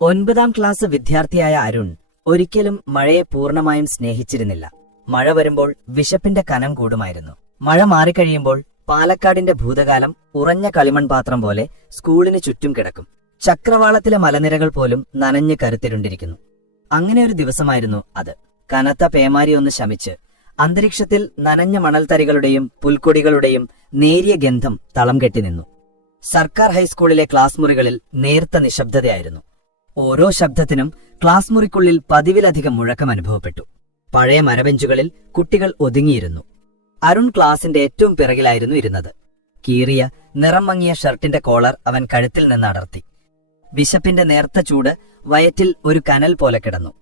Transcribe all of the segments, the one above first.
9ാം class വിദ്യാർത്ഥിയായ അരുൺ ഒരിക്കലും മഴയെ പൂർണ്ണമായും സ്നേഹിച്ചിരുന്നില്ല. മഴ വരുമ്പോൾ വിശപ്പിന്റെ കനം കൂടുമായിരുന്നു. മഴ മാറിക്കഴിയുമ്പോൾ പാലക്കാടിന്റെ ഭൂതകാലം ഉറഞ്ഞ കളിമൺപാത്രം പോലെ സ്കൂളിന് ചുറ്റും കിടക്കും. ചക്രവാളത്തിലെ മലനിരകൾ പോലും നനഞ്ഞ് കരുത്തിരുണ്ടിരിക്കുന്നു. അങ്ങനെ ഒരു ദിവസമായിരുന്നു അത്. കനത്ത പേമാരി ഒന്ന് ശമിച്ച് അന്തരീക്ഷത്തിൽ നനഞ്ഞ മണൽത്തരികളുടെയും പുൽക്കൊടികളുടെയും നേരിയ ഗന്ധം തളം കെട്ടി നിന്നു. സർക്കാർ ഹൈസ്കൂളിലെ ക്ലാസ് മുറികളിൽ നേർത്ത നിശബ്ദതയായിരുന്നു. ഓരോ ശബ്ദത്തിനും ക്ലാസ് മുറിക്കുള്ളിൽ പതിവിലധികം മുഴക്കം അനുഭവപ്പെട്ടു. പഴയ മരബെഞ്ചുകളിൽ കുട്ടികൾ ഒതുങ്ങിയിരുന്നു. അരുൺ ക്ലാസിന്റെ ഏറ്റവും പിറകിലായിരുന്നു ഇരുന്നത്. കീറിയ നിറം മങ്ങിയ ഷർട്ടിന്റെ കോളർ അവൻ കഴുത്തിൽ നിന്ന് അടർത്തി. വിശപ്പിന്റെ നേർത്ത ചൂട് വയറ്റിൽ ഒരു കനൽ പോലെ കിടന്നു.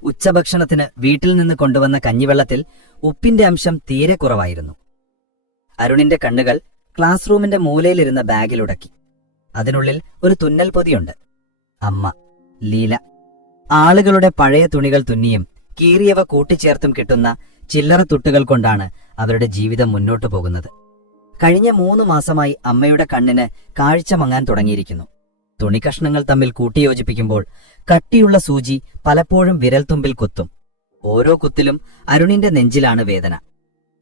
ഉച്ചഭക്ഷണത്തിന് വീട്ടിൽ നിന്ന് കൊണ്ടുവന്ന കഞ്ഞിവെള്ളത്തിൽ ഉപ്പിന്റെ അംശം തീരെ കുറവായിരുന്നു. അരുണിന്റെ കണ്ണുകൾ ക്ലാസ് റൂമിന്റെ മൂലയിലിരുന്ന ബാഗിലുടക്കി. അതിനുള്ളിൽ ഒരു തുന്നൽ പൊതിയുണ്ട്. അമ്മ, ലീല. ആളുകളുടെ പഴയ തുണികൾ തുന്നിയും കീറിയവ കൂട്ടിച്ചേർത്തും കിട്ടുന്ന ചില്ലറ തുട്ടുകൾ കൊണ്ടാണ് അവരുടെ ജീവിതം മുന്നോട്ടു പോകുന്നത്. കഴിഞ്ഞ 3 മാസമായി അമ്മയുടെ കണ്ണിന് കാഴ്ച മങ്ങാൻ തുടങ്ങിയിരിക്കുന്നു. തുണികഷ്ണങ്ങൾ തമ്മിൽ കൂട്ടിയോജിപ്പിക്കുമ്പോൾ കട്ടിയുള്ള സൂചി പലപ്പോഴും വിരൽത്തുമ്പിൽ കുത്തും. ഓരോ കുത്തിലും അരുണിന്റെ നെഞ്ചിലാണ് വേദന.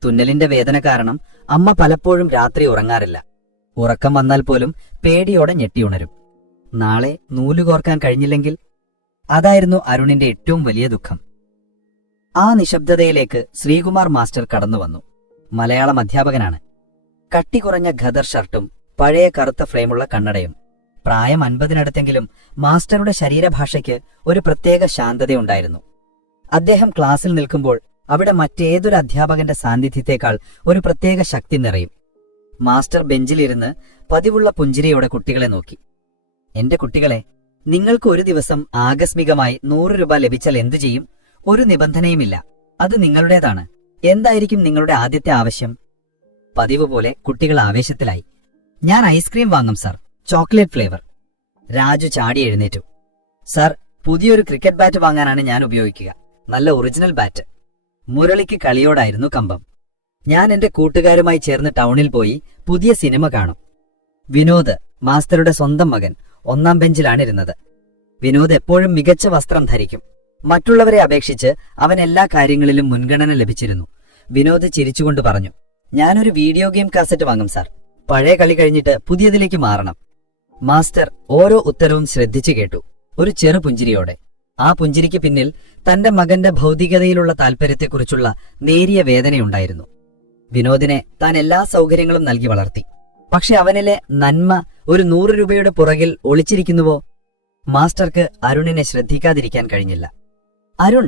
തുന്നലിന്റെ വേദന കാരണം അമ്മ പലപ്പോഴും രാത്രി ഉറങ്ങാറില്ല. ഉറക്കം വന്നാൽ പോലും പേടിയോടെ ഞെട്ടിയുണരും. നാളെ നൂലുകോർക്കാൻ കഴിഞ്ഞില്ലെങ്കിൽ? അതായിരുന്നു അരുണിന്റെ ഏറ്റവും വലിയ ദുഃഖം. ആ നിശബ്ദതയിലേക്ക് ശ്രീകുമാർ മാസ്റ്റർ കടന്നുവന്നു. മലയാളം അധ്യാപകനാണ്. കട്ടി കുറഞ്ഞ ഖദർ ഷർട്ടും പഴയ കറുത്ത ഫ്രെയിമുള്ള കണ്ണടയും. പ്രായം 50-നടുത്തെങ്കിലും മാസ്റ്ററുടെ ശരീരഭാഷയ്ക്ക് ഒരു പ്രത്യേക ശാന്തതയുണ്ടായിരുന്നു. അദ്ദേഹം ക്ലാസ്സിൽ നിൽക്കുമ്പോൾ അവിടെ മറ്റേതൊരു അധ്യാപകന്റെ സാന്നിധ്യത്തെക്കാൾ ഒരു പ്രത്യേക ശക്തി നിറയും. മാസ്റ്റർ ബെഞ്ചിലിരുന്ന് പതിവുള്ള പുഞ്ചിരിയോടെ കുട്ടികളെ നോക്കി. എന്റെ കുട്ടികളെ, നിങ്ങൾക്ക് ഒരു ദിവസം ആകസ്മികമായി 100 രൂപ ലഭിച്ചാൽ എന്തു ചെയ്യും? ഒരു നിബന്ധനയുമില്ല. അത് നിങ്ങളുടേതാണ്. എന്തായിരിക്കും നിങ്ങളുടെ ആദ്യത്തെ ആവശ്യം? പതിവ് പോലെ കുട്ടികൾ ആവേശത്തിലായി. ഞാൻ ഐസ്ക്രീം വാങ്ങും സർ, ചോക്ലേറ്റ് ഫ്ലേവർ. രാജു ചാടി എഴുന്നേറ്റു. സർ, പുതിയൊരു ക്രിക്കറ്റ് ബാറ്റ് വാങ്ങാനാണ് ഞാൻ ഉപയോഗിക്കുക. നല്ല ഒറിജിനൽ ബാറ്റ്. മുരളിക്ക് കളിയോടായിരുന്നു കമ്പം. ഞാൻ എന്റെ കൂട്ടുകാരുമായി ചേർന്ന് ടൗണിൽ പോയി പുതിയ സിനിമ കാണും. വിനോദ്, മാസ്റ്ററുടെ സ്വന്തം മകൻ, 1ാം ബെഞ്ചിലാണിരുന്നത്. വിനോദ് എപ്പോഴും മികച്ച വസ്ത്രം ധരിക്കും. മറ്റുള്ളവരെ അപേക്ഷിച്ച് അവൻ എല്ലാ കാര്യങ്ങളിലും മുൻഗണന ലഭിച്ചിരുന്നു. വിനോദ് ചിരിച്ചുകൊണ്ട് പറഞ്ഞു, ഞാനൊരു വീഡിയോ ഗെയിം കാസറ്റ് വാങ്ങും സാർ. പഴയ കളി കഴിഞ്ഞിട്ട് പുതിയതിലേക്ക് മാറണം. മാസ്റ്റർ ഓരോ ഉത്തരവും ശ്രദ്ധിച്ചു കേട്ടു, ഒരു ചെറു പുഞ്ചിരിയോടെ. ആ പുഞ്ചിരിക്ക് പിന്നിൽ തന്റെ മകന്റെ ഭൗതികതയിലുള്ള താൽപര്യത്തെക്കുറിച്ചുള്ള നേരിയ വേദനയുണ്ടായിരുന്നു. വിനോദിനെ താൻ എല്ലാ സൗകര്യങ്ങളും നൽകി വളർത്തി. പക്ഷെ അവനിലെ നന്മ ഒരു 100 രൂപയുടെ പുറകിൽ ഒളിച്ചിരിക്കുന്നുവോ? മാസ്റ്റർക്ക് അരുണിനെ ശ്രദ്ധിക്കാതിരിക്കാൻ കഴിഞ്ഞില്ല. അരുൺ,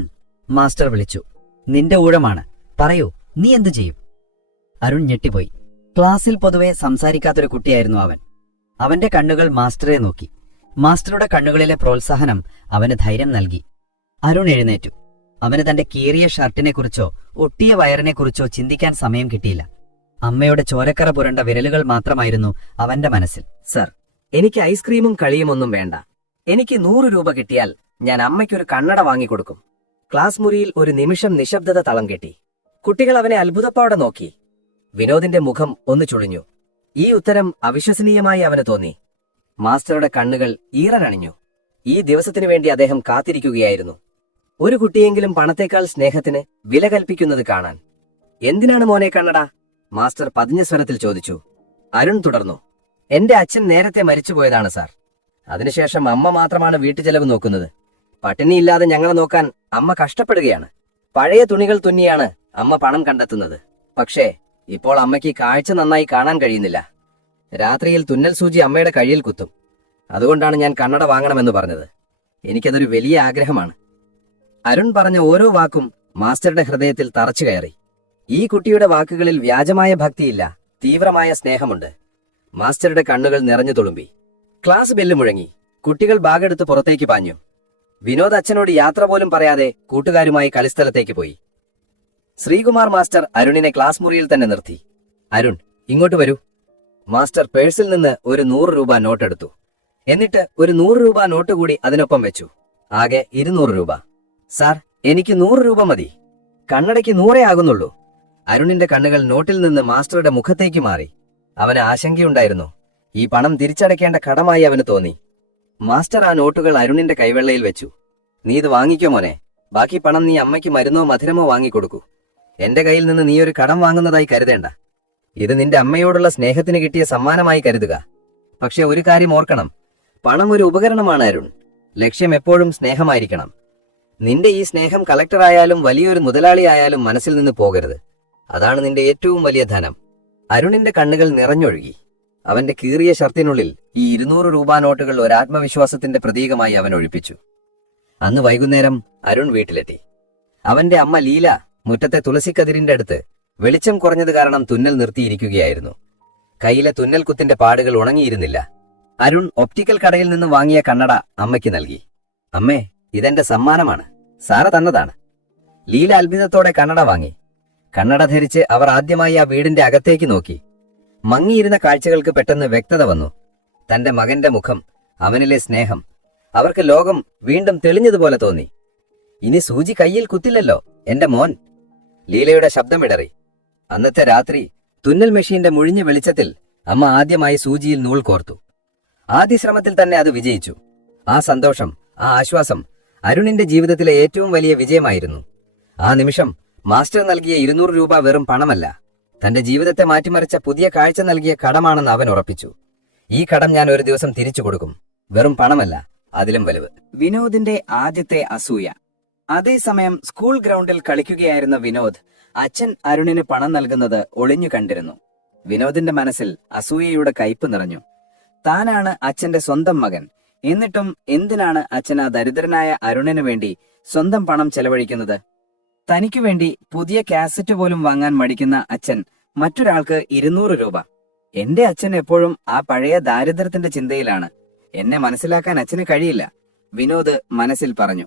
മാസ്റ്റർ വിളിച്ചു. നിന്റെ ഊഴമാണ്. പറയൂ, നീ എന്തു ചെയ്യും? അരുൺ ഞെട്ടിപ്പോയി. ക്ലാസ്സിൽ പൊതുവെ സംസാരിക്കാത്തൊരു കുട്ടിയായിരുന്നു അവൻ. അവന്റെ കണ്ണുകൾ മാസ്റ്ററെ നോക്കി. മാസ്റ്ററുടെ കണ്ണുകളിലെ പ്രോത്സാഹനം അവന് ധൈര്യം നൽകി. അരുൺ എഴുന്നേറ്റു. അവന് തന്റെ കീറിയ ഷർട്ടിനെക്കുറിച്ചോ ഒട്ടിയ വയറിനെക്കുറിച്ചോ ചിന്തിക്കാൻ സമയം കിട്ടിയില്ല. അമ്മയുടെ ചോരക്കറ പുരണ്ട വിരലുകൾ മാത്രമായിരുന്നു അവന്റെ മനസ്സിൽ. സർ, എനിക്ക് ഐസ്ക്രീമും കളിയും ഒന്നും വേണ്ട. എനിക്ക് 100 രൂപ കിട്ടിയാൽ ഞാൻ അമ്മയ്ക്കൊരു കണ്ണട വാങ്ങിക്കൊടുക്കും. ക്ലാസ് മുറിയിൽ ഒരു നിമിഷം നിശബ്ദത തളം കെട്ടി. കുട്ടികൾ അവനെ അത്ഭുതത്തോടെ നോക്കി. വിനോദിന്റെ മുഖം ഒന്ന് ചുളിഞ്ഞു. ഈ ഉത്തരം അവിശ്വസനീയമായി അവന് തോന്നി. മാസ്റ്ററുടെ കണ്ണുകൾ ഈറനണിഞ്ഞു. ഈ ദിവസത്തിനു വേണ്ടി അദ്ദേഹം കാത്തിരിക്കുകയായിരുന്നു. ഒരു കുട്ടിയെങ്കിലും പണത്തേക്കാൾ സ്നേഹത്തിന് വില കൽപ്പിക്കുന്നത് കാണാൻ. എന്തിനാണ് മോനെ കണ്ണട? മാസ്റ്റർ പതിഞ്ഞ സ്വരത്തിൽ ചോദിച്ചു. അരുൺ തുടർന്നു. എന്റെ അച്ഛൻ നേരത്തെ മരിച്ചുപോയതാണ് സാർ. അതിനുശേഷം അമ്മ മാത്രമാണ് വീട്ടുചെലവ് നോക്കുന്നത്. പട്ടിണിയില്ലാതെ ഞങ്ങളെ നോക്കാൻ അമ്മ കഷ്ടപ്പെടുകയാണ്. പഴയ തുണികൾ തുന്നിയാണ് അമ്മ പണം കണ്ടെത്തുന്നത്. പക്ഷേ ഇപ്പോൾ അമ്മയ്ക്ക് കാഴ്ച നന്നായി കാണാൻ കഴിയുന്നില്ല. രാത്രിയിൽ തുന്നൽ സൂചി അമ്മയുടെ കയ്യിൽ കുത്തും. അതുകൊണ്ടാണ് ഞാൻ കണ്ണട വാങ്ങണമെന്ന് പറഞ്ഞത്. എനിക്കതൊരു വലിയ ആഗ്രഹമാണ്. അരുൺ പറഞ്ഞ ഓരോ വാക്കും മാസ്റ്ററുടെ ഹൃദയത്തിൽ തറച്ചു കയറി. ഈ കുട്ടിയുടെ വാക്കുകളിൽ വ്യാജമായ ഭക്തിയില്ല, തീവ്രമായ സ്നേഹമുണ്ട്. മാസ്റ്ററുടെ കണ്ണുകൾ നിറഞ്ഞു തുളുമ്പി. ക്ലാസ് ബെല്ല് മുഴങ്ങി. കുട്ടികൾ ബാഗെടുത്ത് പുറത്തേക്ക് പാഞ്ഞു. വിനോദ് അച്ഛനോട് യാത്ര പോലും പറയാതെ കൂട്ടുകാരുമായി കളിസ്ഥലത്തേക്ക് പോയി. ശ്രീകുമാർ മാസ്റ്റർ അരുണിനെ ക്ലാസ് മുറിയിൽ തന്നെ നിർത്തി. അരുൺ, ഇങ്ങോട്ട് വരൂ. മാസ്റ്റർ പേഴ്സിൽ നിന്ന് ഒരു 100 രൂപ നോട്ട് എടുത്തു. എന്നിട്ട് ഒരു 100 രൂപ നോട്ട് കൂടി അതിനൊപ്പം വെച്ചു. ആകെ 200 രൂപ. സാർ, എനിക്ക് 100 രൂപ മതി. കണ്ണടയ്ക്ക് 100 ആകുന്നുള്ളൂ. അരുണിന്റെ കണ്ണുകൾ നോട്ടിൽ നിന്ന് മാസ്റ്ററുടെ മുഖത്തേക്ക് മാറി. അവന് ആശങ്കയുണ്ടായിരുന്നു. ഈ പണം തിരിച്ചടയ്ക്കേണ്ട കടമായി അവന് തോന്നി. മാസ്റ്റർ ആ നോട്ടുകൾ അരുണിന്റെ കൈവെള്ളയിൽ വെച്ചു. നീ ഇത് വാങ്ങിക്കോ മോനെ. ബാക്കി പണം നീ അമ്മയ്ക്ക് മരുന്നോ മധുരമോ വാങ്ങിക്കൊടുക്കൂ. എന്റെ കയ്യിൽ നിന്ന് നീ ഒരു കടം വാങ്ങുന്നതായി കരുതേണ്ട. ഇത് നിന്റെ അമ്മയോടുള്ള സ്നേഹത്തിന് കിട്ടിയ സമ്മാനമായി കരുതുക. പക്ഷെ ഒരു കാര്യം ഓർക്കണം, പണം ഒരു ഉപകരണമാണ് അരുൺ. ലക്ഷ്യം എപ്പോഴും സ്നേഹമായിരിക്കണം. നിന്റെ ഈ സ്നേഹം കളക്ടറായാലും വലിയൊരു മുതലാളിയായാലും മനസ്സിൽ നിന്ന് പോകരുത്. അതാണ് നിന്റെ ഏറ്റവും വലിയ ധനം. അരുണിന്റെ കണ്ണുകൾ നിറഞ്ഞൊഴുകി. അവന്റെ കീറിയ ഷർട്ടിനുള്ളിൽ ഈ 200 രൂപ നോട്ടുകൾ ഒരാത്മവിശ്വാസത്തിന്റെ പ്രതീകമായി അവൻ ഒഴിപ്പിച്ചു. അന്ന് വൈകുന്നേരം അരുൺ വീട്ടിലെത്തി. അവന്റെ അമ്മ ലീല മുറ്റത്തെ തുളസിക്കതിരിന്റെ അടുത്ത് വെളിച്ചം കുറഞ്ഞത് കാരണം തുന്നൽ നിർത്തിയിരിക്കുകയായിരുന്നു. കയ്യിലെ തുന്നൽ കുത്തിന്റെ പാടുകൾ ഉണങ്ങിയിരുന്നില്ല. അരുൺ ഒപ്റ്റിക്കൽ കടയിൽ നിന്ന് വാങ്ങിയ കണ്ണട അമ്മയ്ക്ക് നൽകി. അമ്മേ, ഇതെന്റെ സമ്മാനമാണ്, സാറ തന്നതാണ്. ലീല അത്ഭുതത്തോടെ കണ്ണട വാങ്ങി. കണ്ണട ധരിച്ച് അവർ ആദ്യമായി ആ വീടിന്റെ അകത്തേക്ക് നോക്കി. മങ്ങിയിരുന്ന കാഴ്ചകൾക്ക് പെട്ടെന്ന് വ്യക്തത വന്നു. തന്റെ മകന്റെ മുഖം, അവനിലെ സ്നേഹം. അവർക്ക് ലോകം വീണ്ടും തെളിഞ്ഞതുപോലെ തോന്നി. ഇനി സൂചി കയ്യിൽ കുത്തില്ലല്ലോ എന്റെ മോൻ. ലീലയുടെ ശബ്ദമിടറി. അന്നത്തെ രാത്രി തുന്നൽ മെഷീന്റെ മുഴിഞ്ഞ വെളിച്ചത്തിൽ അമ്മ ആദ്യമായി സൂചിയിൽ നൂൽ കോർത്തു. ആദ്യ ശ്രമത്തിൽ തന്നെ അത് വിജയിച്ചു. ആ സന്തോഷം, ആ ആശ്വാസം അരുണിന്റെ ജീവിതത്തിലെ ഏറ്റവും വലിയ വിജയമായിരുന്നു. ആ നിമിഷം മാസ്റ്റർ നൽകിയ 200 രൂപ വെറും പണമല്ല, തന്റെ ജീവിതത്തെ മാറ്റിമറിച്ച പുതിയ കാഴ്ച നൽകിയ കടമാണെന്ന് അവൻ ഉറപ്പിച്ചു. ഈ കടം ഞാൻ ഒരു ദിവസം തിരിച്ചു കൊടുക്കും. വെറും പണമല്ല, അതിലും വലുത്. വിനോദിന്റെ ആദ്യത്തെ അസൂയ. അതേസമയം സ്കൂൾ ഗ്രൗണ്ടിൽ കളിക്കുകയായിരുന്ന വിനോദ് അച്ഛൻ അരുണിന് പണം നൽകുന്നത് ഒളിഞ്ഞു കണ്ടിരുന്നു. വിനോദിന്റെ മനസ്സിൽ അസൂയയുടെ കയ്പ് നിറഞ്ഞു. താനാണ് അച്ഛന്റെ സ്വന്തം മകൻ. എന്നിട്ടും എന്തിനാണ് അച്ഛൻ ആ ദരിദ്രനായ അരുണിനു വേണ്ടി സ്വന്തം പണം ചെലവഴിക്കുന്നത്? തനിക്കു വേണ്ടി പുതിയ കാസറ്റ് പോലും വാങ്ങാൻ മടിക്കുന്ന അച്ഛൻ മറ്റൊരാൾക്ക് 200 രൂപ. എന്റെ അച്ഛൻ എപ്പോഴും ആ പഴയ ദാരിദ്ര്യത്തിന്റെ ചിന്തയിലാണ്. എന്നെ മനസ്സിലാക്കാൻ അച്ഛന് കഴിയില്ല, വിനോദ് മനസ്സിൽ പറഞ്ഞു.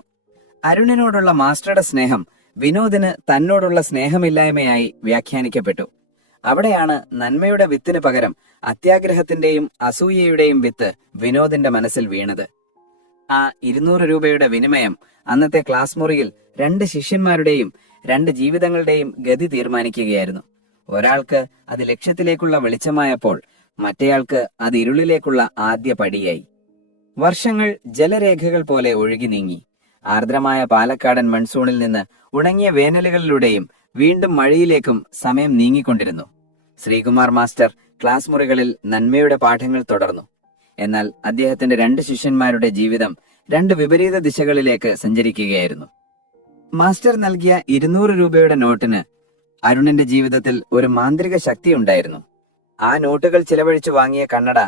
അരുണിനോടുള്ള മാസ്റ്ററുടെ സ്നേഹം വിനോദിന് തന്നോടുള്ള സ്നേഹമില്ലായ്മയായി വ്യാഖ്യാനിക്കപ്പെട്ടു. അവിടെയാണ് നന്മയുടെ വിത്തിന് പകരം അത്യാഗ്രഹത്തിന്റെയും അസൂയയുടെയും വിത്ത് വിനോദിന്റെ മനസ്സിൽ വീണത്. ആ 200 രൂപയുടെ വിനിമയം അന്നത്തെ ക്ലാസ് മുറിയിൽ 2 ശിഷ്യന്മാരുടെയും 2 ജീവിതങ്ങളുടെയും ഗതി തീരുമാനിക്കുകയായിരുന്നു. ഒരാൾക്ക് അത് ലക്ഷ്യത്തിലേക്കുള്ള വെളിച്ചമായപ്പോൾ മറ്റേയാൾക്ക് അത് ഇരുളിലേക്കുള്ള ആദ്യ പടിയായി. വർഷങ്ങൾ ജലരേഖകൾ പോലെ ഒഴുകി നീങ്ങി. ആർദ്രമായ പാലക്കാടൻ മൺസൂണിൽ നിന്ന് ഉണങ്ങിയ വേനലുകളിലൂടെയും വീണ്ടും മഴയിലേക്കും സമയം നീങ്ങിക്കൊണ്ടിരുന്നു. ശ്രീകുമാർ മാസ്റ്റർ ക്ലാസ് മുറികളിൽ നന്മയുടെ പാഠങ്ങൾ തുടർന്നു. എന്നാൽ അദ്ദേഹത്തിന്റെ 2 ശിഷ്യന്മാരുടെ ജീവിതം 2 വിപരീത ദിശകളിലേക്ക് സഞ്ചരിക്കുകയായിരുന്നു. മാസ്റ്റർ നൽകിയ 200 രൂപയുടെ നോട്ടിന് അരുണിന്റെ ജീവിതത്തിൽ ഒരു മാന്ത്രിക ശക്തി ഉണ്ടായിരുന്നു. ആ നോട്ടുകൾ ചിലവഴിച്ചു വാങ്ങിയ കണ്ണട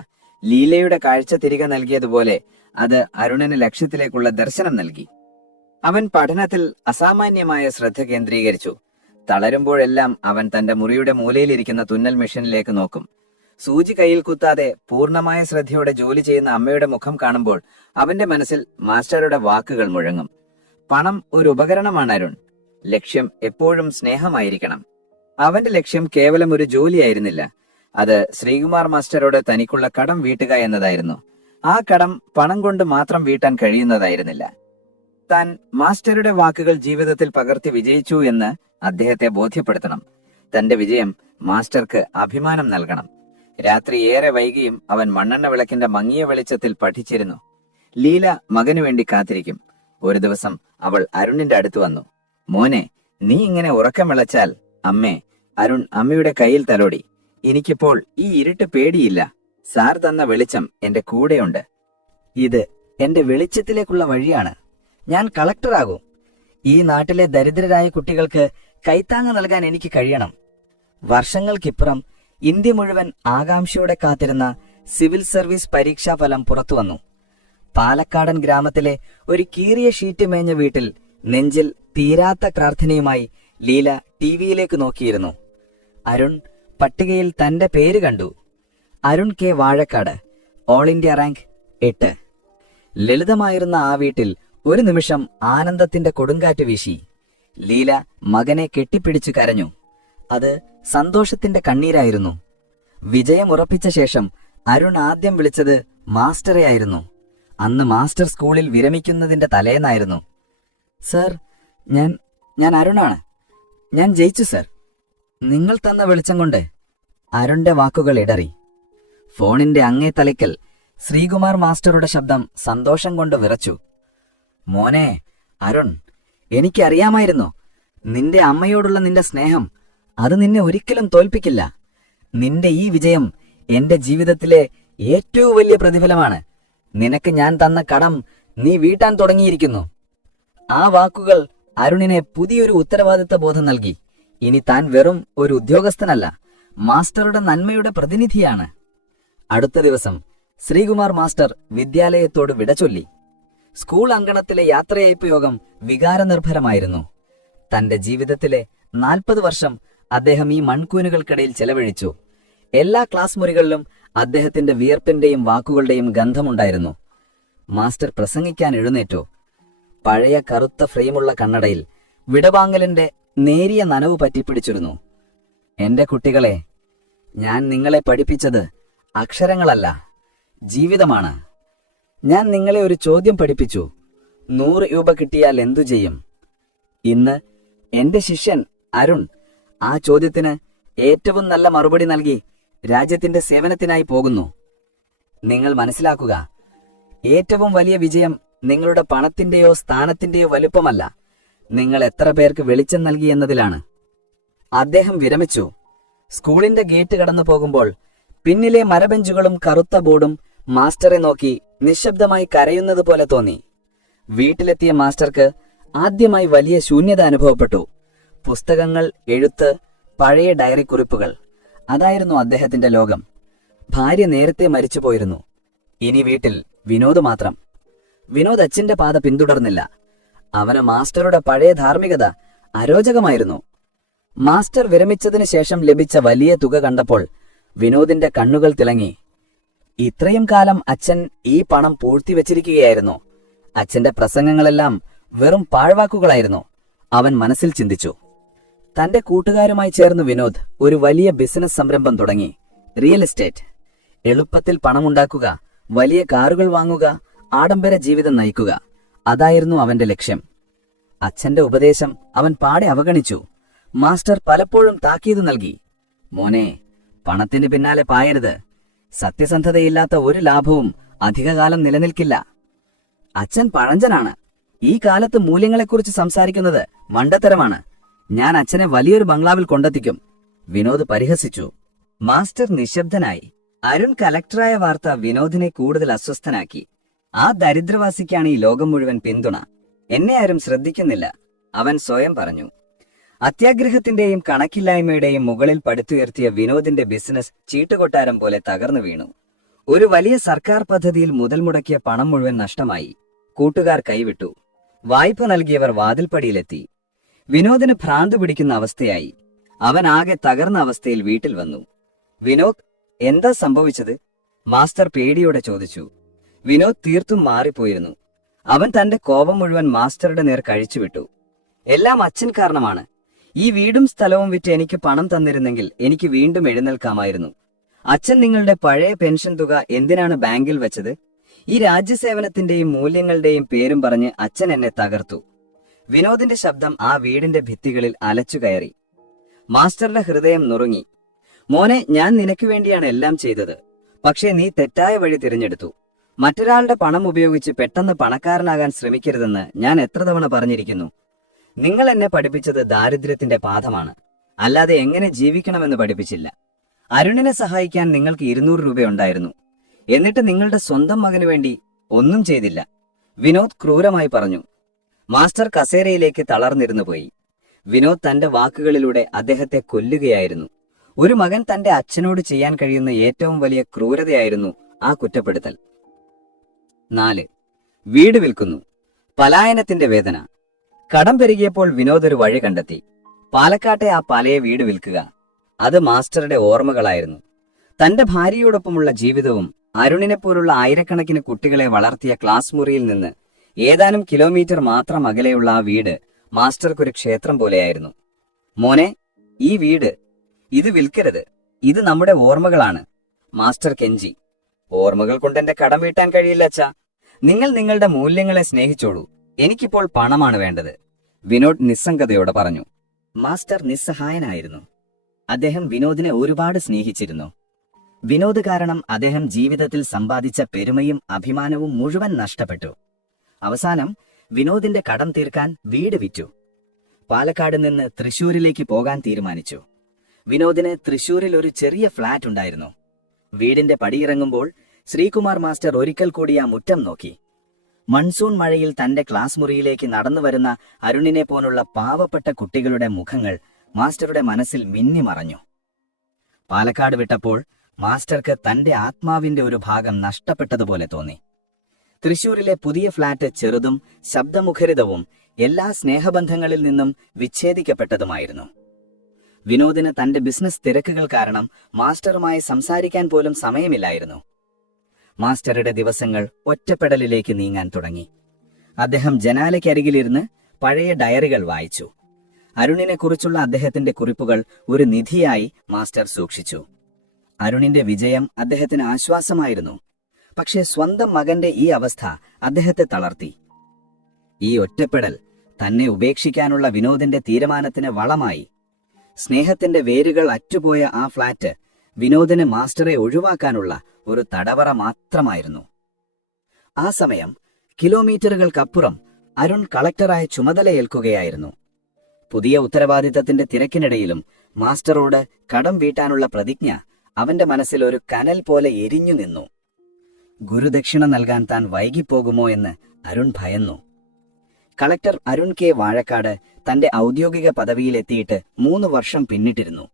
ലീലയുടെ കാഴ്ച തിരികെ നൽകിയതുപോലെ അത് അരുണിന് ലക്ഷ്യത്തിലേക്കുള്ള ദർശനം നൽകി. അവൻ പഠനത്തിൽ അസാമാന്യമായ ശ്രദ്ധ കേന്ദ്രീകരിച്ചു. തളരുമ്പോഴെല്ലാം അവൻ തന്റെ മുറിയുടെ മൂലയിലിരിക്കുന്ന തുന്നൽ മെഷീനിലേക്ക് നോക്കും. സൂചി കയ്യിൽ കുത്താതെ പൂർണ്ണമായ ശ്രദ്ധയോടെ ജോലി ചെയ്യുന്ന അമ്മയുടെ മുഖം കാണുമ്പോൾ അവന്റെ മനസ്സിൽ മാസ്റ്ററുടെ വാക്കുകൾ മുഴങ്ങും. പണം ഒരു ഉപകരണമാണ് അരുൺ. ലക്ഷ്യം എപ്പോഴും സ്നേഹമായിരിക്കണം. അവന്റെ ലക്ഷ്യം കേവലം ഒരു ജോലിയായിരുന്നില്ല. അത് ശ്രീകുമാർ മാസ്റ്ററോട് തനിക്കുള്ള കടം വീട്ടുക എന്നതായിരുന്നു. ആ കടം പണം കൊണ്ട് മാത്രം വീട്ടാൻ കഴിയുന്നതായിരുന്നില്ല. താൻ മാസ്റ്ററുടെ വാക്കുകൾ ജീവിതത്തിൽ പകർത്തി വിജയിച്ചു എന്ന് അദ്ദേഹത്തെ ബോധ്യപ്പെടുത്തണം. തന്റെ വിജയം മാസ്റ്റർക്ക് അഭിമാനം നൽകണം. രാത്രി ഏറെ വൈകിയും അവൻ മണ്ണെണ്ണ വിളക്കിന്റെ മങ്ങിയ വെളിച്ചത്തിൽ പഠിച്ചിരുന്നു. ലീല മകനു വേണ്ടി കാത്തിരിക്കും. ഒരു ദിവസം അവൾ അരുണിന്റെ അടുത്ത് വന്നു. മോനെ, നീ ഇങ്ങനെ ഉറക്കം വിളച്ചാൽ. അമ്മേ, അരുൺ അമ്മയുടെ കയ്യിൽ തലോടി. എനിക്കിപ്പോൾ ഈ ഇരുട്ട് പേടിയില്ല. സാർ തന്ന വെളിച്ചം എന്റെ കൂടെയുണ്ട്. ഇത് എന്റെ വെളിച്ചത്തിലേക്കുള്ള വഴിയാണ്. ഞാൻ കളക്ടറാകും. ഈ നാട്ടിലെ ദരിദ്രരായ കുട്ടികൾക്ക് കൈത്താങ്ങ് നൽകാൻ എനിക്ക് കഴിയണം. വർഷങ്ങൾക്കിപ്പുറം ഇന്ത്യ മുഴുവൻ ആകാംക്ഷയോടെ കാത്തിരുന്ന സിവിൽ സർവീസ് പരീക്ഷാ ഫലം പുറത്തുവന്നു. പാലക്കാടൻ ഗ്രാമത്തിലെ ഒരു കീറിയ ഷീറ്റ് മേഞ്ഞ വീട്ടിൽ നെഞ്ചിൽ തീരാത്ത പ്രാർത്ഥനയുമായി ലീല ടിവിയിലേക്ക് നോക്കിയിരുന്നു. അരുൺ പട്ടികയിൽ തന്റെ പേര് കണ്ടു. Arun K Vazhakkad, all India rank 8. ലളിതമായിരുന്ന ആ വീട്ടിൽ ഒരു നിമിഷം ആനന്ദത്തിന്റെ കൊടുങ്കാറ്റ് വീശി. ലീല മകനെ കെട്ടിപ്പിടിച്ചു കരഞ്ഞു. അത് സന്തോഷത്തിന്റെ കണ്ണീരായിരുന്നു. വിജയം ഉറപ്പിച്ച ശേഷം അരുൺ ആദ്യം വിളിച്ചത് മാസ്റ്ററെയായിരുന്നു. അന്ന് മാസ്റ്റർ സ്കൂളിൽ വിരമിക്കുന്നതിന്റെ തലേന്നായിരുന്നു. സർ, ഞാൻ അരുണാണ്. ഞാൻ ജയിച്ചു സർ. നിങ്ങൾ തന്ന വെളിച്ചം കൊണ്ട്. അരുണിന്റെ വാക്കുകൾ ഇടറി. ഫോണിന്റെ അങ്ങേ തലയ്ക്കൽ ശ്രീകുമാർ മാസ്റ്ററുടെ ശബ്ദം സന്തോഷം കൊണ്ട് വിറച്ചു. മോനെ അരുൺ, എനിക്കറിയാമായിരുന്നു നിന്റെ അമ്മയോടുള്ള നിന്റെ സ്നേഹം. അത് നിന്നെ ഒരിക്കലും തോൽപ്പിക്കില്ല. നിന്റെ ഈ വിജയം എന്റെ ജീവിതത്തിലെ ഏറ്റവും വലിയ പ്രതിഫലമാണ്. നിനക്ക് ഞാൻ തന്ന കടം നീ വീട്ടാൻ തുടങ്ങിയിരിക്കുന്നു. ആ വാക്കുകൾ അരുണിനെ പുതിയൊരു ഉത്തരവാദിത്ത ബോധം നൽകി. ഇനി താൻ വെറും ഒരു ഉദ്യോഗസ്ഥനല്ല, മാസ്റ്ററുടെ നന്മയുടെ പ്രതിനിധിയാണ്. അടുത്ത ദിവസം ശ്രീകുമാർ മാസ്റ്റർ വിദ്യാലയത്തോട് വിട ചൊല്ലി. സ്കൂൾ അങ്കണത്തിലെ യാത്രയയപ്പ് യോഗം വികാരനിർഭരമായിരുന്നു. തന്റെ ജീവിതത്തിലെ 40 വർഷം അദ്ദേഹം ഈ മൺകൂനുകൾക്കിടയിൽ ചെലവഴിച്ചു. എല്ലാ ക്ലാസ് മുറികളിലും അദ്ദേഹത്തിന്റെ വിയർപ്പിന്റെയും വാക്കുകളുടെയും ഗന്ധമുണ്ടായിരുന്നു. മാസ്റ്റർ പ്രസംഗിക്കാൻ എഴുന്നേറ്റു. പഴയ കറുത്ത ഫ്രെയിമുള്ള കണ്ണടയിൽ വിടവാങ്ങലിന്റെ നേരിയ നനവ് പറ്റിപ്പിടിച്ചിരുന്നു. എന്റെ കുട്ടികളെ, ഞാൻ നിങ്ങളെ പഠിപ്പിച്ചത് അക്ഷരങ്ങളല്ല, ജീവിതമാണ്. ഞാൻ നിങ്ങളെ ഒരു ചോദ്യം പഠിപ്പിച്ചു. 100 രൂപ കിട്ടിയാൽ എന്തു ചെയ്യും? ഇന്ന് എന്റെ ശിഷ്യൻ അരുൺ ആ ചോദ്യത്തിന് ഏറ്റവും നല്ല മറുപടി നൽകി രാജ്യത്തിന്റെ സേവനത്തിനായി പോകുന്നു. നിങ്ങൾ മനസ്സിലാക്കുക, ഏറ്റവും വലിയ വിജയം നിങ്ങളുടെ പണത്തിന്റെയോ സ്ഥാനത്തിന്റെയോ വലുപ്പമല്ല, നിങ്ങൾ എത്ര പേർക്ക് വെളിച്ചം നൽകി എന്നതിലാണ്. അദ്ദേഹം വിരമിച്ചു. സ്കൂളിന്റെ ഗേറ്റ് കടന്നു പോകുമ്പോൾ പിന്നിലെ മരബെഞ്ചുകളും കറുത്ത ബോർഡും മാസ്റ്ററെ നോക്കി നിശബ്ദമായി കരയുന്നത് പോലെ തോന്നി. വീട്ടിലെത്തിയ മാസ്റ്റർക്ക് ആദ്യമായി വലിയ ശൂന്യത അനുഭവപ്പെട്ടു. പുസ്തകങ്ങൾ, എഴുത്ത്, പഴയ ഡയറി കുറിപ്പുകൾ, അതായിരുന്നു അദ്ദേഹത്തിന്റെ ലോകം. ഭാര്യ നേരത്തെ മരിച്ചുപോയിരുന്നു. ഇനി വീട്ടിൽ വിനോദ് മാത്രം. വിനോദ് അച്ഛന്റെ പാത പിന്തുടർന്നില്ല. അവന് മാസ്റ്ററുടെ പഴയ ധാർമ്മികത അരോചകമായിരുന്നു. മാസ്റ്റർ വിരമിച്ചതിനു ശേഷം ലഭിച്ച വലിയ തുക കണ്ടപ്പോൾ വിനോദിന്റെ കണ്ണുകൾ തിളങ്ങി. ഇത്രയും കാലം അച്ഛൻ ഈ പണം പൂഴ്ത്തിവെച്ചിരിക്കുകയായിരുന്നു. അച്ഛന്റെ പ്രസംഗങ്ങളെല്ലാം വെറും പാഴ്വാക്കുകളായിരുന്നു. അവൻ മനസ്സിൽ ചിന്തിച്ചു. തന്റെ കൂട്ടുകാരുമായി ചേർന്ന് വിനോദ് ഒരു വലിയ ബിസിനസ് സംരംഭം തുടങ്ങി. Real estate. എളുപ്പത്തിൽ പണമുണ്ടാക്കുക, വലിയ കാറുകൾ വാങ്ങുക, ആഡംബര ജീവിതം നയിക്കുക, അതായിരുന്നു അവന്റെ ലക്ഷ്യം. അച്ഛന്റെ ഉപദേശം അവൻ പാടെ അവഗണിച്ചു. മാസ്റ്റർ പലപ്പോഴും താക്കീത് നൽകി. മോനെ, പണത്തിന് പിന്നാലെ പായരുത്. സത്യസന്ധതയില്ലാത്ത ഒരു ലാഭവും അധികകാലം നിലനിൽക്കില്ല. അച്ഛൻ പഴഞ്ചനാണ്. ഈ കാലത്ത് മൂല്യങ്ങളെക്കുറിച്ച് സംസാരിക്കുന്നത് മണ്ടത്തരമാണ്. ഞാൻ അച്ഛനെ വലിയൊരു ബംഗ്ലാവിൽ കൊണ്ടെത്തിക്കും, വിനോദ് പരിഹസിച്ചു. മാസ്റ്റർ നിശബ്ദനായി. അരുൺ കലക്ടറായ വാർത്ത വിനോദിനെ കൂടുതൽ അസ്വസ്ഥനാക്കി. ആ ദരിദ്രവാസിക്കാണ് ഈ ലോകം മുഴുവൻ പിന്തുണ. എന്നെ ആരും ശ്രദ്ധിക്കുന്നില്ല, അവൻ സ്വയം പറഞ്ഞു. അത്യാഗ്രഹത്തിന്റെയും കണക്കില്ലായ്മയുടെയും മുകളിൽ പടുത്തുയർത്തിയ വിനോദിന്റെ ബിസിനസ് ചീട്ടുകൊട്ടാരം പോലെ തകർന്നു വീണു. ഒരു വലിയ സർക്കാർ പദ്ധതിയിൽ മുതൽ മുടക്കിയ പണം മുഴുവൻ നഷ്ടമായി. കൂട്ടുകാർ കൈവിട്ടു. വായ്പ നൽകിയവർ വാതിൽപ്പടിയിലെത്തി. വിനോദിന് ഭ്രാന്ത് പിടിക്കുന്ന അവസ്ഥയായി. അവൻ ആകെ തകർന്ന അവസ്ഥയിൽ വീട്ടിൽ വന്നു. വിനോദ്, എന്താ സംഭവിച്ചത്? മാസ്റ്റർ പേടിയോടെ ചോദിച്ചു. വിനോദ് തീർത്തും മാറിപ്പോയിരുന്നു. അവൻ തന്റെ കോപം മുഴുവൻ മാസ്റ്ററുടെ നേർ കഴിച്ചുവിട്ടു. എല്ലാം അച്ഛൻ കാരണമാണ്. ഈ വീടും സ്ഥലവും വിറ്റ് എനിക്ക് പണം തന്നിരുന്നെങ്കിൽ എനിക്ക് വീണ്ടും എഴുന്നേൽക്കാമായിരുന്നു. അച്ഛൻ നിങ്ങളുടെ പഴയ പെൻഷൻ തുക എന്തിനാണ് ബാങ്കിൽ വെച്ചത്? ഈ രാജ്യസേവനത്തിന്റെയും മൂല്യങ്ങളുടെയും പേരും പറഞ്ഞ് അച്ഛൻ എന്നെ തകർത്തു. വിനോദിന്റെ ശബ്ദം ആ വീടിന്റെ ഭിത്തികളിൽ അലച്ചുകയറി. മാസ്റ്ററുടെ ഹൃദയം നുറുങ്ങി. മോനെ, ഞാൻ നിനക്ക് വേണ്ടിയാണ് എല്ലാം ചെയ്തത്. പക്ഷേ നീ തെറ്റായ വഴി തിരഞ്ഞെടുത്തു. മറ്റൊരാളുടെ പണം ഉപയോഗിച്ച് പെട്ടെന്ന് പണക്കാരനാകാൻ ശ്രമിക്കരുതെന്ന് ഞാൻ എത്ര തവണ പറഞ്ഞിരിക്കുന്നു. നിങ്ങൾ എന്നെ പഠിപ്പിച്ചത് ദാരിദ്ര്യത്തിന്റെ പാഠമാണ്, അല്ലാതെ എങ്ങനെ ജീവിക്കണമെന്ന് പഠിപ്പിച്ചില്ല. അരുണിനെ സഹായിക്കാൻ നിങ്ങൾക്ക് 200 രൂപയുണ്ടായിരുന്നു. എന്നിട്ട് നിങ്ങളുടെ സ്വന്തം മകന് വേണ്ടി ഒന്നും ചെയ്തില്ല, വിനോദ് ക്രൂരമായി പറഞ്ഞു. മാസ്റ്റർ കസേരയിലേക്ക് തളർന്നിരുന്നു പോയി. വിനോദ് തന്റെ വാക്കുകളിലൂടെ അദ്ദേഹത്തെ കൊല്ലുകയായിരുന്നു. ഒരു മകൻ തന്റെ അച്ഛനോട് ചെയ്യാൻ കഴിയുന്ന ഏറ്റവും വലിയ ക്രൂരതയായിരുന്നു ആ കുറ്റപ്പെടുത്തൽ. 4. വീട് വിൽക്കുന്നു. പലായനത്തിന്റെ വേദന. കടം പെരുകിയപ്പോൾ വിനോദ് ഒരു വഴി കണ്ടെത്തി. പാലക്കാട്ടെ ആ പഴയ വീട് വിൽക്കുക. അത് മാസ്റ്ററുടെ ഓർമ്മകളായിരുന്നു. തന്റെ ഭാര്യയോടൊപ്പമുള്ള ജീവിതവും അരുണിനെപ്പോലുള്ള ആയിരക്കണക്കിന് കുട്ടികളെ വളർത്തിയ ക്ലാസ് മുറിയിൽ നിന്ന് ഏതാനും കിലോമീറ്റർ മാത്രം അകലെയുള്ള ആ വീട് മാസ്റ്റർക്കൊരു ക്ഷേത്രം പോലെയായിരുന്നു. മോനെ, ഈ വീട്, ഇത് വിൽക്കരുത്. ഇത് നമ്മുടെ ഓർമ്മകളാണ്, മാസ്റ്റർ കെഞ്ചി. ഓർമ്മകൾ കൊണ്ട് എന്റെ കടം വീട്ടാൻ കഴിയില്ല അച്ഛാ. നിങ്ങൾ നിങ്ങളുടെ മൂല്യങ്ങളെ സ്നേഹിച്ചോളൂ. എനിക്കിപ്പോൾ പണമാണ് വേണ്ടത്, വിനോദ് നിസ്സംഗതയോടെ പറഞ്ഞു. മാസ്റ്റർ നിസ്സഹായനായിരുന്നു. അദ്ദേഹം വിനോദിനെ ഒരുപാട് സ്നേഹിച്ചിരുന്നു. വിനോദ് കാരണം അദ്ദേഹം ജീവിതത്തിൽ സമ്പാദിച്ച പെരുമയും അഭിമാനവും മുഴുവൻ നഷ്ടപ്പെട്ടു. അവസാനം വിനോദിന്റെ കടം തീർക്കാൻ വീട് വിറ്റു. പാലക്കാട് നിന്ന് തൃശൂരിലേക്ക് പോകാൻ തീരുമാനിച്ചു. വിനോദിന് തൃശൂരിൽ ഒരു ചെറിയ ഫ്ളാറ്റ് ഉണ്ടായിരുന്നു. വീടിന്റെ പടിയിറങ്ങുമ്പോൾ ശ്രീകുമാർ മാസ്റ്റർ ഒരിക്കൽ കൂടി ആ മുറ്റം നോക്കി. മൺസൂൺ മഴയിൽ തന്റെ ക്ലാസ് മുറിയിലേക്ക് നടന്നുവരുന്ന അരുണിനെ പോലുള്ള പാവപ്പെട്ട കുട്ടികളുടെ മുഖങ്ങൾ മാസ്റ്ററുടെ മനസ്സിൽ മിന്നിമറഞ്ഞു. പാലക്കാട് വിട്ടപ്പോൾ മാസ്റ്റർക്ക് തന്റെ ആത്മാവിന്റെ ഒരു ഭാഗം നഷ്ടപ്പെട്ടതുപോലെ തോന്നി. തൃശൂരിലെ പുതിയ ഫ്ളാറ്റ് ചെറുതും ശബ്ദമുഖരിതവും എല്ലാ സ്നേഹബന്ധങ്ങളിൽ നിന്നും വിച്ഛേദിക്കപ്പെട്ടതുമായിരുന്നു. വിനോദിന് തന്റെ ബിസിനസ് തിരക്കുകൾ കാരണം മാസ്റ്ററുമായി സംസാരിക്കാൻ പോലും സമയമില്ലായിരുന്നു. മാസ്റ്ററുടെ ദിവസങ്ങൾ ഒറ്റപ്പെടലിലേക്ക് നീങ്ങാൻ തുടങ്ങി. അദ്ദേഹം ജനാലയ്ക്കരികിലിരുന്ന് പഴയ ഡയറികൾ വായിച്ചു. അരുണിനെക്കുറിച്ചുള്ള അദ്ദേഹത്തിന്റെ കുറിപ്പുകൾ ഒരു നിധിയായി മാസ്റ്റർ സൂക്ഷിച്ചു. അരുണിന്റെ വിജയം അദ്ദേഹത്തിന് ആശ്വാസമായിരുന്നു. പക്ഷേ സ്വന്തം മകന്റെ ഈ അവസ്ഥ അദ്ദേഹത്തെ തളർത്തി. ഈ ഒറ്റപ്പെടൽ തന്നെ ഉപേക്ഷിക്കാനുള്ള വിനോദിന്റെ തീരുമാനത്തിന് വളമായി. സ്നേഹത്തിന്റെ വേരുകൾ അറ്റുപോയ ആ ഫ്ളാറ്റ് വിനോദിന് മാസ്റ്ററെ ഒഴിവാക്കാനുള്ള ഒരു തടവറ മാത്രമായിരുന്നു. ആ സമയം കിലോമീറ്ററുകൾക്കപ്പുറം അരുൺ കളക്ടറായ ചുമതലയേൽക്കുകയായിരുന്നു. പുതിയ ഉത്തരവാദിത്തത്തിന്റെ തിരക്കിനിടയിലും മാസ്റ്ററോട് കടം വീട്ടാനുള്ള പ്രതിജ്ഞ അവന്റെ മനസ്സിൽ ഒരു കനൽ പോലെ എരിഞ്ഞു നിന്നു. ഗുരുദക്ഷിണ നൽകാൻ താൻ വൈകിപ്പോകുമോ എന്ന് അരുൺ ഭയന്നു. കളക്ടർ അരുൺ കെ വാഴക്കാട് തന്റെ ഔദ്യോഗിക പദവിയിലെത്തിയിട്ട് 3 വർഷം പിന്നിട്ടിരുന്നു.